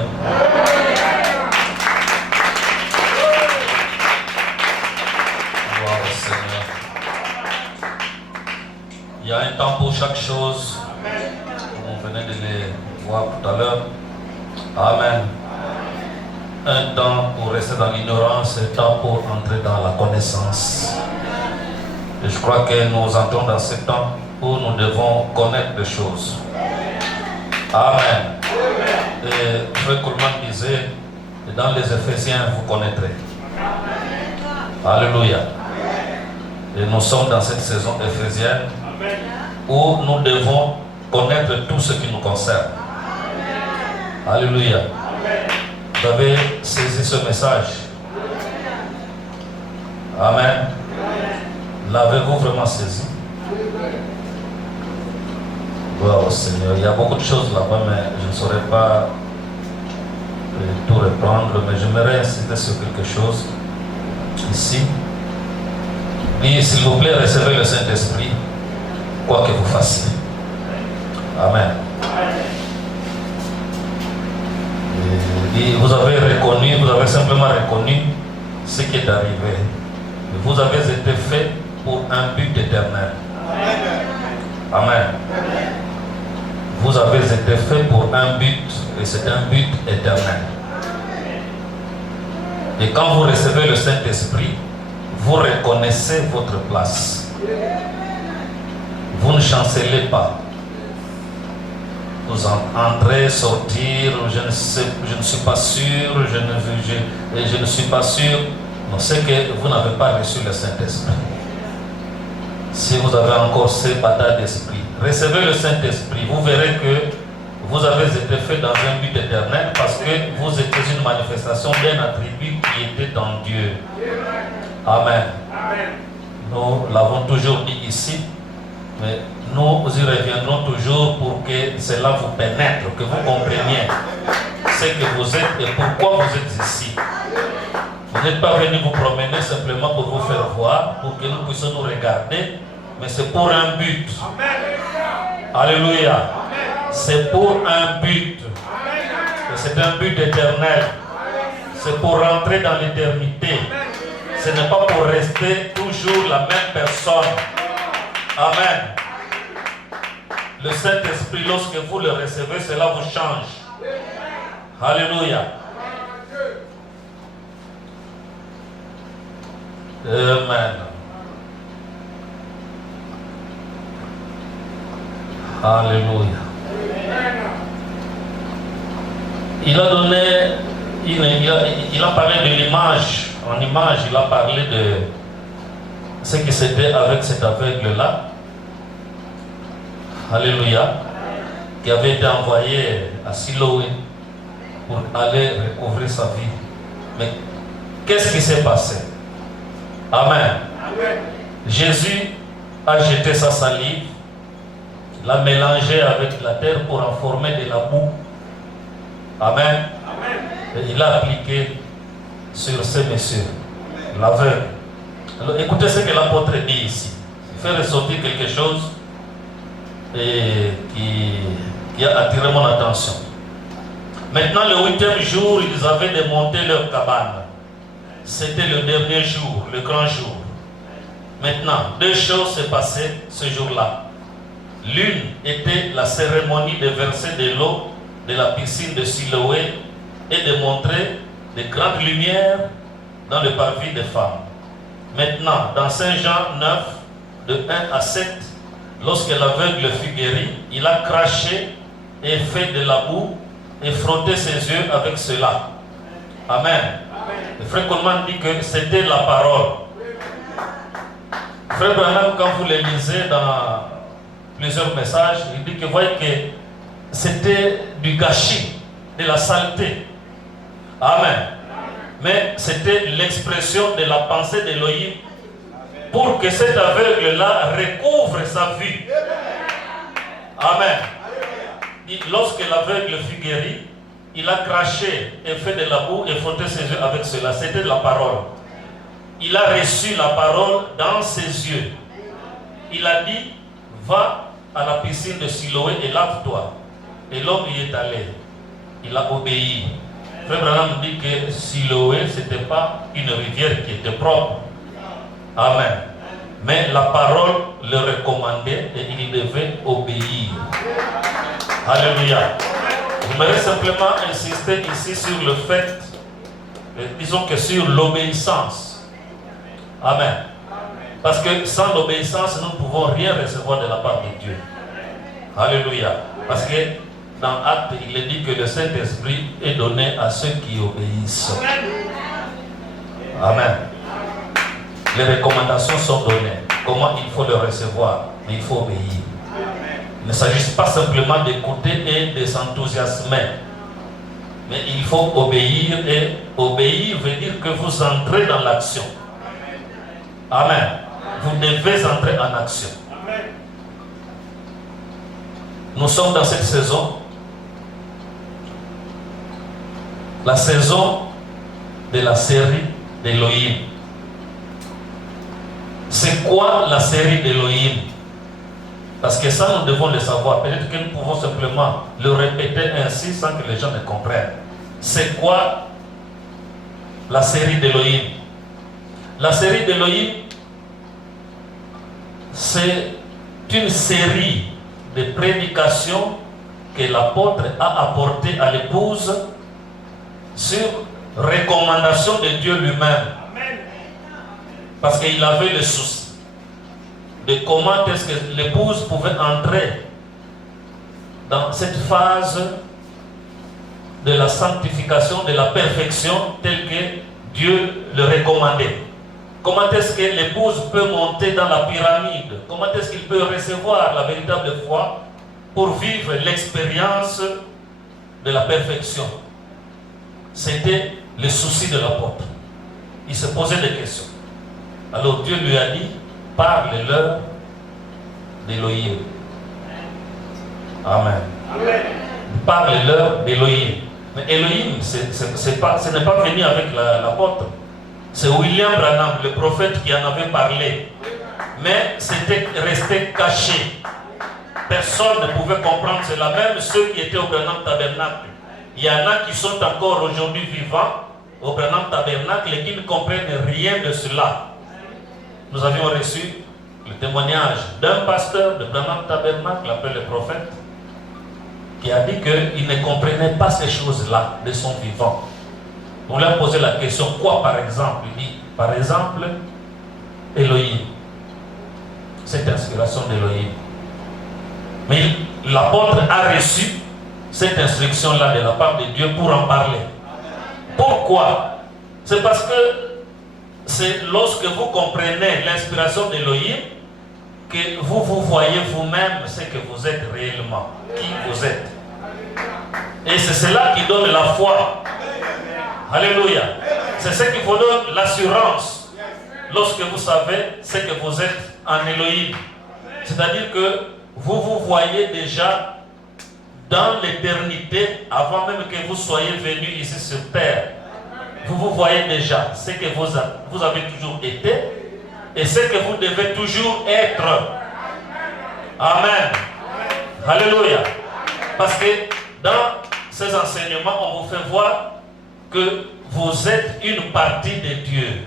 Gloire au Seigneur. Il y a un temps pour chaque chose. Comme on venait de les voir tout à l'heure. Amen. Un temps pour rester dans l'ignorance, un temps pour entrer dans la connaissance. Et je crois que nous entrons dans ce temps où nous devons connaître des choses. Amen. Et Frère Coleman disait, dans les Éphésiens, vous connaîtrez. Alléluia. Et nous sommes dans cette saison éphésienne où nous devons connaître tout ce qui nous concerne. Alléluia. Vous avez saisi ce message. Amen. L'avez-vous vraiment saisi? Gloire au Seigneur. Il y a beaucoup de choses là-bas, mais je ne saurais pas tout reprendre, mais j'aimerais insister sur quelque chose ici. Et s'il vous plaît, recevez le Saint-Esprit, quoi que vous fassiez. Amen. Et vous avez reconnu, vous avez simplement reconnu ce qui est arrivé. Vous avez été fait pour un but éternel. Amen. Vous avez été fait pour un but, et c'est un but éternel. Et quand vous recevez le Saint-Esprit, vous reconnaissez votre place. Vous ne chancelez pas. Vous entrez, sortir, je ne suis pas sûr, je ne suis pas sûr. Non, c'est que vous n'avez pas reçu le Saint-Esprit. Si vous avez encore ces batailles d'esprit, recevez le Saint-Esprit, vous verrez que vous avez été fait dans un but éternel parce que vous étiez une manifestation d'un attribut qui était en Dieu. Amen. Nous l'avons toujours dit ici, mais nous y reviendrons toujours pour que cela vous pénètre, que vous compreniez ce que vous êtes et pourquoi vous êtes ici. Vous n'êtes pas venu vous promener simplement pour vous faire voir, pour que nous puissions nous regarder, mais c'est pour un but. Alléluia. C'est pour un but. Et c'est un but éternel. C'est pour rentrer dans l'éternité. Ce n'est pas pour rester toujours la même personne. Amen. Le Saint-Esprit, lorsque vous le recevez, cela vous change. Alléluia. Amen. Alléluia. Il a donné, il a parlé de l'image. En image, il a parlé de ce qui c'était avec cet aveugle-là. Alléluia. Qui avait été envoyé à Siloé pour aller recouvrir sa vie. Mais qu'est-ce qui s'est passé? Amen. Jésus a jeté sa salive, l'a mélangé avec la terre pour en former de la boue. Amen. Et il l'a appliqué sur ces messieurs, l'aveugle. Alors écoutez ce que l'apôtre dit ici. Il fait ressortir quelque chose qui a attiré mon attention. Maintenant, le 8e jour, ils avaient démonté leur cabane. c'était le dernier jour, le grand jour. Maintenant, deux choses se passaient ce jour-là. L'une était la cérémonie de verser de l'eau de la piscine de Siloé et de montrer de grandes lumières dans le parvis des femmes. Maintenant, dans Saint Jean 9, de 1 à 7, lorsque l'aveugle fut guéri, il a craché et fait de la boue et frotté ses yeux avec cela. Amen. Le frère Coleman dit que c'était la parole. Frère Branham, quand vous le lisez dans plusieurs messages, il dit que vous voyez que c'était du gâchis, de la saleté. Amen. Mais c'était l'expression de la pensée d'Élohim pour que cet aveugle-là recouvre sa vue. Amen. Et lorsque l'aveugle fut guéri, il a craché et fait de la boue et frotté ses yeux avec cela. C'était de la parole. Il a reçu la parole dans ses yeux. Il a dit, va à la piscine de Siloé et lave-toi. Et l'homme y est allé. Il a obéi. Frère Branham dit que Siloé, ce n'était pas une rivière qui était propre. Amen. Mais la parole le recommandait et il devait obéir. Alléluia. J'aimerais simplement insister ici sur le fait, disons que sur l'obéissance. Amen. Parce que sans l'obéissance, nous ne pouvons rien recevoir de la part de Dieu. Alléluia. Parce que dans Actes, il est dit que le Saint-Esprit est donné à ceux qui obéissent. Amen. Les recommandations sont données. Comment il faut le recevoir? Mais il faut obéir. Il ne s'agit pas simplement d'écouter et de s'enthousiasmer. Mais il faut obéir, et obéir veut dire que vous entrez dans l'action. Amen. Vous devez entrer en action. Nous sommes dans cette saison, la saison de la série d'Élohim. C'est quoi la série d'Élohim? Parce que ça, nous devons le savoir. Peut-être que nous pouvons simplement le répéter ainsi sans que les gens ne comprennent. C'est quoi la série d'Élohim? La série d'Élohim, c'est une série de prédications que l'apôtre a apportées à l'épouse sur recommandation de Dieu lui-même. Parce qu'il avait le souci de comment est-ce que l'épouse pouvait entrer dans cette phase de la sanctification, de la perfection telle que Dieu le recommandait. Comment est-ce que l'épouse peut monter dans la pyramide? Comment est-ce qu'il peut recevoir la véritable foi pour vivre l'expérience de la perfection? C'était le souci de l'apôtre. Il se posait des questions. Alors Dieu lui a dit, parle-leur d'Élohim. Amen. Parle-leur d'Élohim. Mais Élohim, ce n'est pas venu avec l'apôtre. C'est William Branham, le prophète, qui en avait parlé. Mais c'était resté caché. Personne ne pouvait comprendre cela, même ceux qui étaient au Branham Tabernacle. Il y en a qui sont encore aujourd'hui vivants au Branham Tabernacle et qui ne comprennent rien de cela. Nous avions reçu le témoignage d'un pasteur de Branham Tabernacle, appelé le prophète, qui a dit qu'il ne comprenait pas ces choses-là de son vivant. On lui a posé la question, quoi par exemple? Il dit, par exemple, Élohim. Cette inspiration d'Élohim. Mais l'apôtre a reçu cette instruction-là de la part de Dieu pour en parler. Pourquoi? C'est parce que c'est lorsque vous comprenez l'inspiration d'Élohim que vous voyez vous-même ce que vous êtes réellement, qui vous êtes. Et c'est cela qui donne la foi. Alléluia. C'est ce qui vous donne l'assurance lorsque vous savez ce que vous êtes en Élohim. C'est-à-dire que vous voyez déjà dans l'éternité, avant même que vous soyez venu ici sur terre. Vous voyez déjà ce que vous avez toujours été et ce que vous devez toujours être. Amen. Alléluia. Parce que dans ces enseignements, on vous fait voir que vous êtes une partie de Dieu.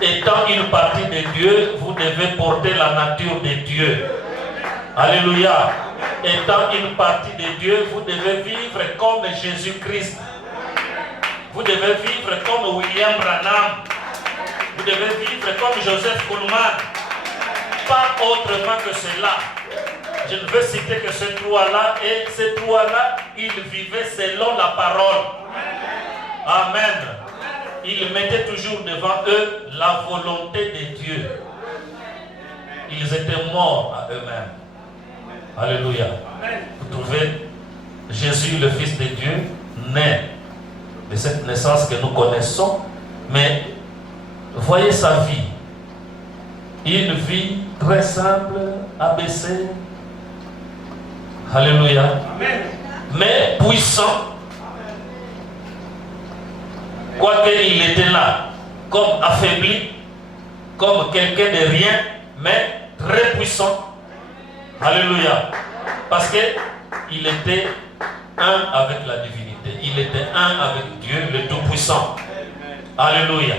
Étant une partie de Dieu, vous devez porter la nature de Dieu. Alléluia. Étant une partie de Dieu, vous devez vivre comme Jésus-Christ. Vous devez vivre comme William Branham. Vous devez vivre comme Joseph Kuhlman. Pas autrement que cela. Je ne veux citer que ces trois-là, et ces trois-là, ils vivaient selon la parole. Amen. Ils mettaient toujours devant eux la volonté de Dieu. Ils étaient morts à eux-mêmes. Alléluia. Vous trouvez Jésus, le Fils de Dieu, né de cette naissance que nous connaissons, mais voyez sa vie. Une vie très simple, abaissée. Alléluia. Mais puissant. Quoique il était là, comme affaibli, comme quelqu'un de rien, mais très puissant. Alléluia. Parce qu'il était un avec la divinité. Il était un avec Dieu, le Tout-Puissant. Alléluia.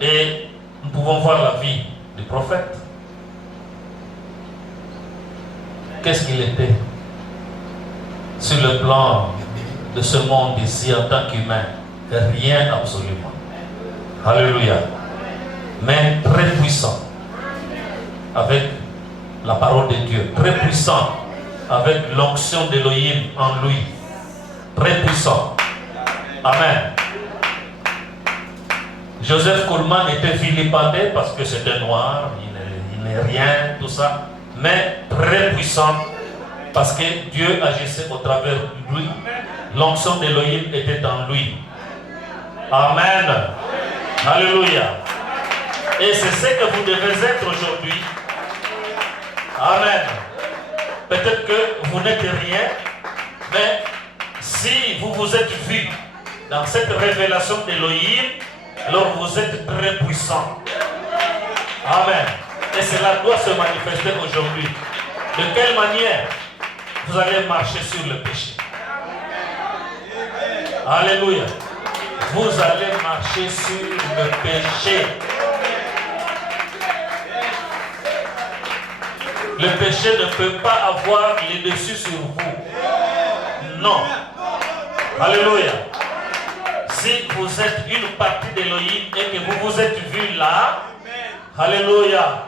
Et nous pouvons voir la vie du prophète. Qu'est-ce qu'il était sur le plan de ce monde ici en tant qu'humain? Rien absolument. Alléluia. Mais très puissant avec la parole de Dieu. Très puissant avec l'onction d'Élohim en lui. Très puissant. Amen. Joseph Kuhlman était vilipendé parce que c'était noir, il n'est rien, tout ça. Mais très puissant parce que Dieu agissait au travers de lui. L'onction d'Élohim était en lui. Amen. Alléluia. Et c'est ce que vous devez être aujourd'hui. Amen. Peut-être que vous n'êtes rien, mais si vous vous êtes vu dans cette révélation d'Élohim, alors vous êtes très puissant. Amen. Et cela doit se manifester aujourd'hui. De quelle manière vous allez marcher sur le péché? Alléluia. Vous allez marcher sur le péché. Le péché ne peut pas avoir le dessus sur vous. Non. Alléluia. Si vous êtes une partie d'Élohim et que vous vous êtes vu là, alléluia.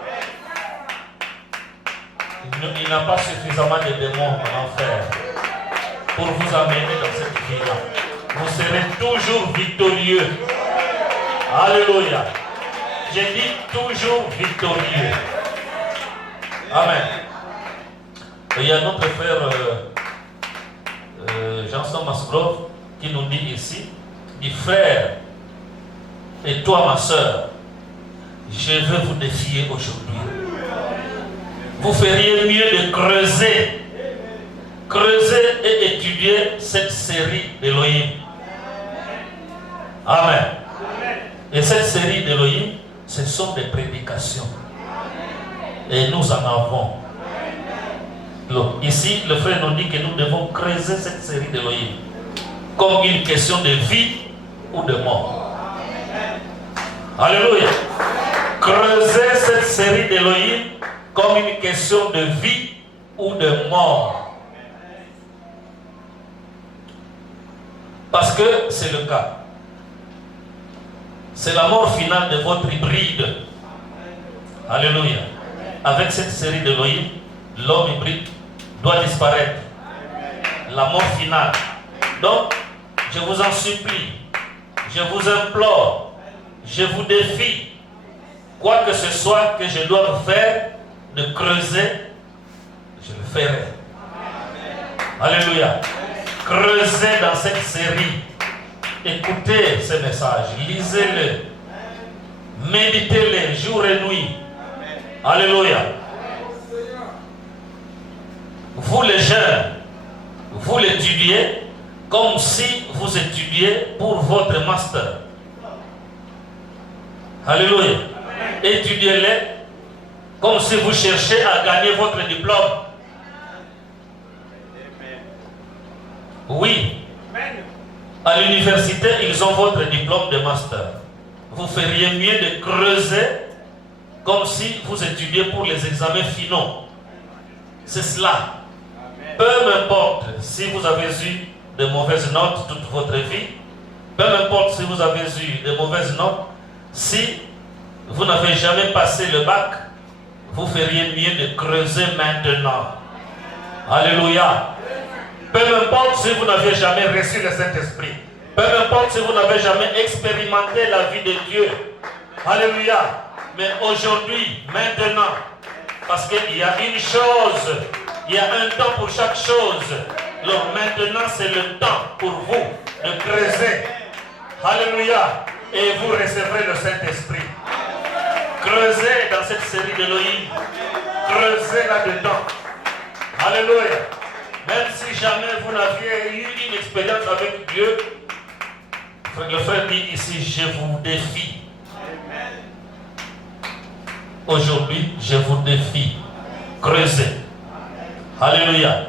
Il n'a pas suffisamment de démons en enfer pour vous amener dans cette vie-là. Vous serez toujours victorieux. Alléluia. J'ai dit toujours victorieux. Amen. Et il y a notre frère Janson Masgrove qui nous dit ici, dit frère, et toi ma soeur, je veux vous défier aujourd'hui. Vous feriez mieux de creuser et étudier cette série d'Élohim. Amen. Et cette série d'Élohim, ce sont des prédications. Et nous en avons. Ici, le frère nous dit que nous devons creuser cette série d'Élohim comme une question de vie ou de mort. Alléluia. Creuser cette série d'Élohim comme une question de vie ou de mort. Parce que c'est le cas. C'est la mort finale de votre hybride. Alléluia. Avec cette série d'Élohim, l'homme hybride doit disparaître. La mort finale. Donc, je vous en supplie, je vous implore, je vous défie, quoi que ce soit que je dois faire, de creuser, je le ferai. Alléluia. Creusez dans cette série. Écoutez ces messages, lisez-les, méditez-les jour et nuit. Alléluia. Vous les jeunes, vous l'étudiez comme si vous étudiez pour votre master. Alléluia. Étudiez-les comme si vous cherchez à gagner votre diplôme. Oui. À l'université, ils ont votre diplôme de master. Vous feriez mieux de creuser comme si vous étudiez pour les examens finaux. C'est cela. Peu m'importe si vous avez eu de mauvaises notes toute votre vie, peu m'importe si vous avez eu de mauvaises notes, si vous n'avez jamais passé le bac, vous feriez mieux de creuser maintenant. Alléluia. Peu m'importe si vous n'avez jamais reçu le Saint-Esprit. Peu m'importe si vous n'avez jamais expérimenté la vie de Dieu. Alléluia. Mais aujourd'hui, maintenant, parce qu'il y a une chose, il y a un temps pour chaque chose. Donc maintenant, c'est le temps pour vous de creuser. Alléluia. Et vous recevrez le Saint-Esprit. Creusez dans cette série d'Élohim. Creusez là-dedans. Alléluia. Même si jamais vous n'aviez eu une expérience avec Dieu, le frère dit ici, je vous défie. Aujourd'hui, je vous défie. Creusez. Alléluia.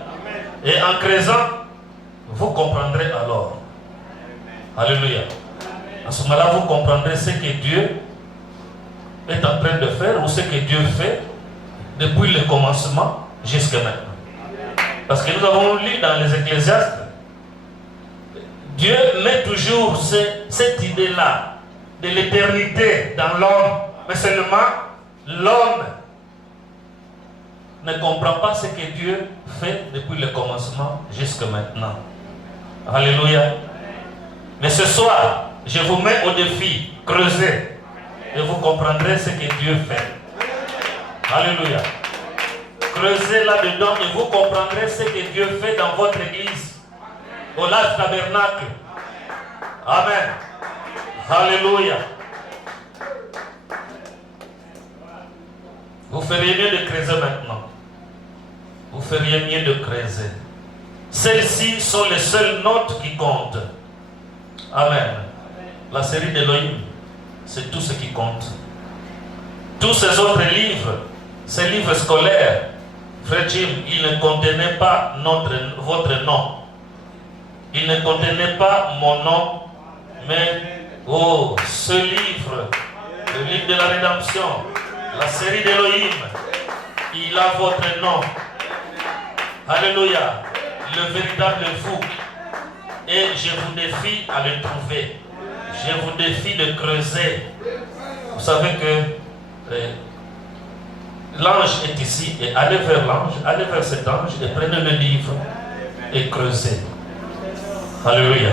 Et en creusant, vous comprendrez alors. Alléluia. À ce moment-là, vous comprendrez ce que Dieu est en train de faire ou ce que Dieu fait depuis le commencement jusqu'à maintenant. Parce que nous avons lu dans les Ecclésiastes, Dieu met toujours cette idée-là de l'éternité dans l'homme, mais seulement l'homme ne comprend pas ce que Dieu fait depuis le commencement jusqu'à maintenant. Alléluia. Mais ce soir, je vous mets au défi, creusez, et vous comprendrez ce que Dieu fait. Alléluia. Creusez là-dedans et vous comprendrez ce que Dieu fait dans votre église, au Life Tabernacle. Amen. Alléluia. Vous feriez mieux de creuser maintenant. Vous feriez mieux de creuser. Celles-ci sont les seules notes qui comptent. Amen. La série d'Élohim, c'est tout ce qui compte. Tous ces autres livres, ces livres scolaires, Frère Jim, ils ne contenaient pas votre nom. Ils ne contenaient pas mon nom, mais ce livre, le livre de la rédemption, la série d'Élohim, il a votre nom. Alléluia. Le véritable vous. Et je vous défie à le trouver. Je vous défie de creuser. Vous savez que l'ange est ici. Et allez vers l'ange, allez vers cet ange et prenez le livre et creusez. Alléluia.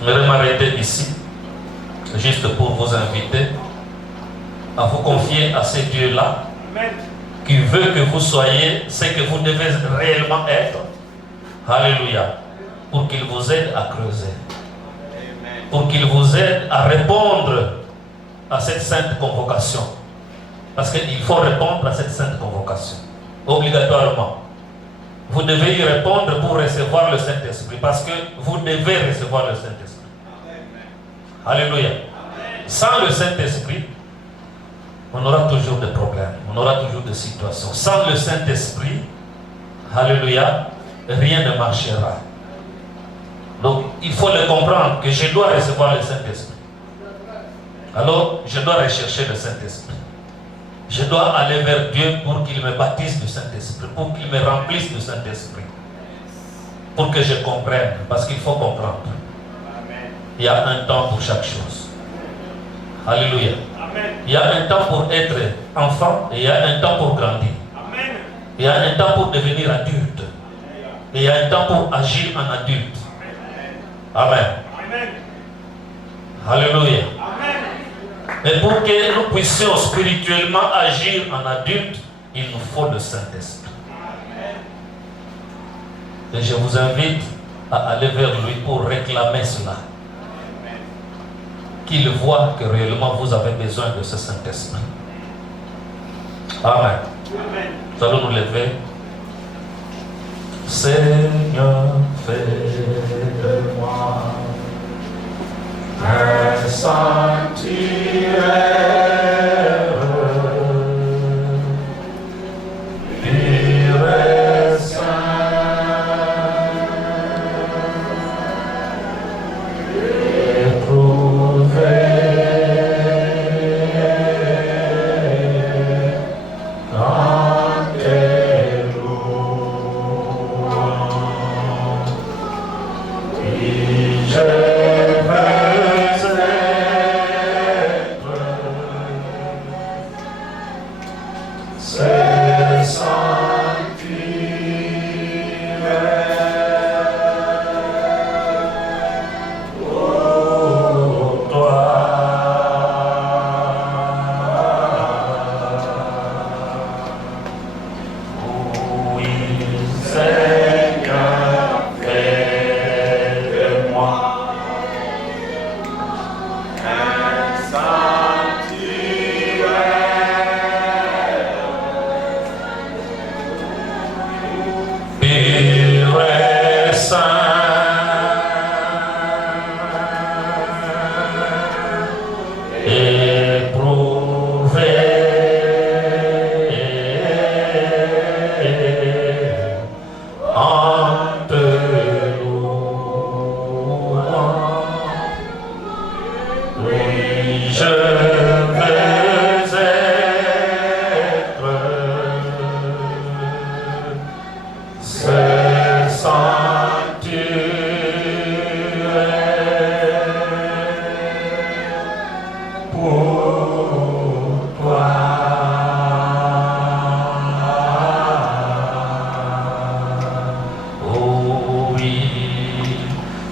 Je vais m'arrêter ici, juste pour vous inviter à vous confier à ce Dieu-là qui veut que vous soyez ce que vous devez réellement être. Alléluia. Pour qu'il vous aide à creuser. Pour qu'il vous aide à répondre à cette sainte convocation. Parce qu'il faut répondre à cette sainte convocation. Obligatoirement. Vous devez y répondre pour recevoir le Saint-Esprit. Parce que vous devez recevoir le Saint-Esprit. Alléluia. Sans le Saint-Esprit, on aura toujours des problèmes. On aura toujours des situations. Sans le Saint-Esprit, alléluia, rien ne marchera. Donc, il faut le comprendre que je dois recevoir le Saint-Esprit. Alors, je dois rechercher le Saint-Esprit. Je dois aller vers Dieu pour qu'il me baptise du Saint-Esprit, pour qu'il me remplisse du Saint-Esprit. Pour que je comprenne, parce qu'il faut comprendre. Il y a un temps pour chaque chose. Alléluia. Il y a un temps pour être enfant et il y a un temps pour grandir. Il y a un temps pour devenir adulte. Et il y a un temps pour agir en adulte. Amen. Alléluia. Mais pour que nous puissions spirituellement agir en adulte, il nous faut le Saint-Esprit. Et je vous invite à aller vers lui pour réclamer cela. Qu'il voit que réellement vous avez besoin de ce Saint-Esprit. Amen. Nous allons nous lever. Seigneur, fais de moi un sanctuaire, pur et saint.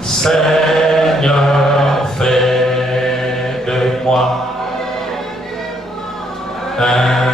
Seigneur, fais de moi un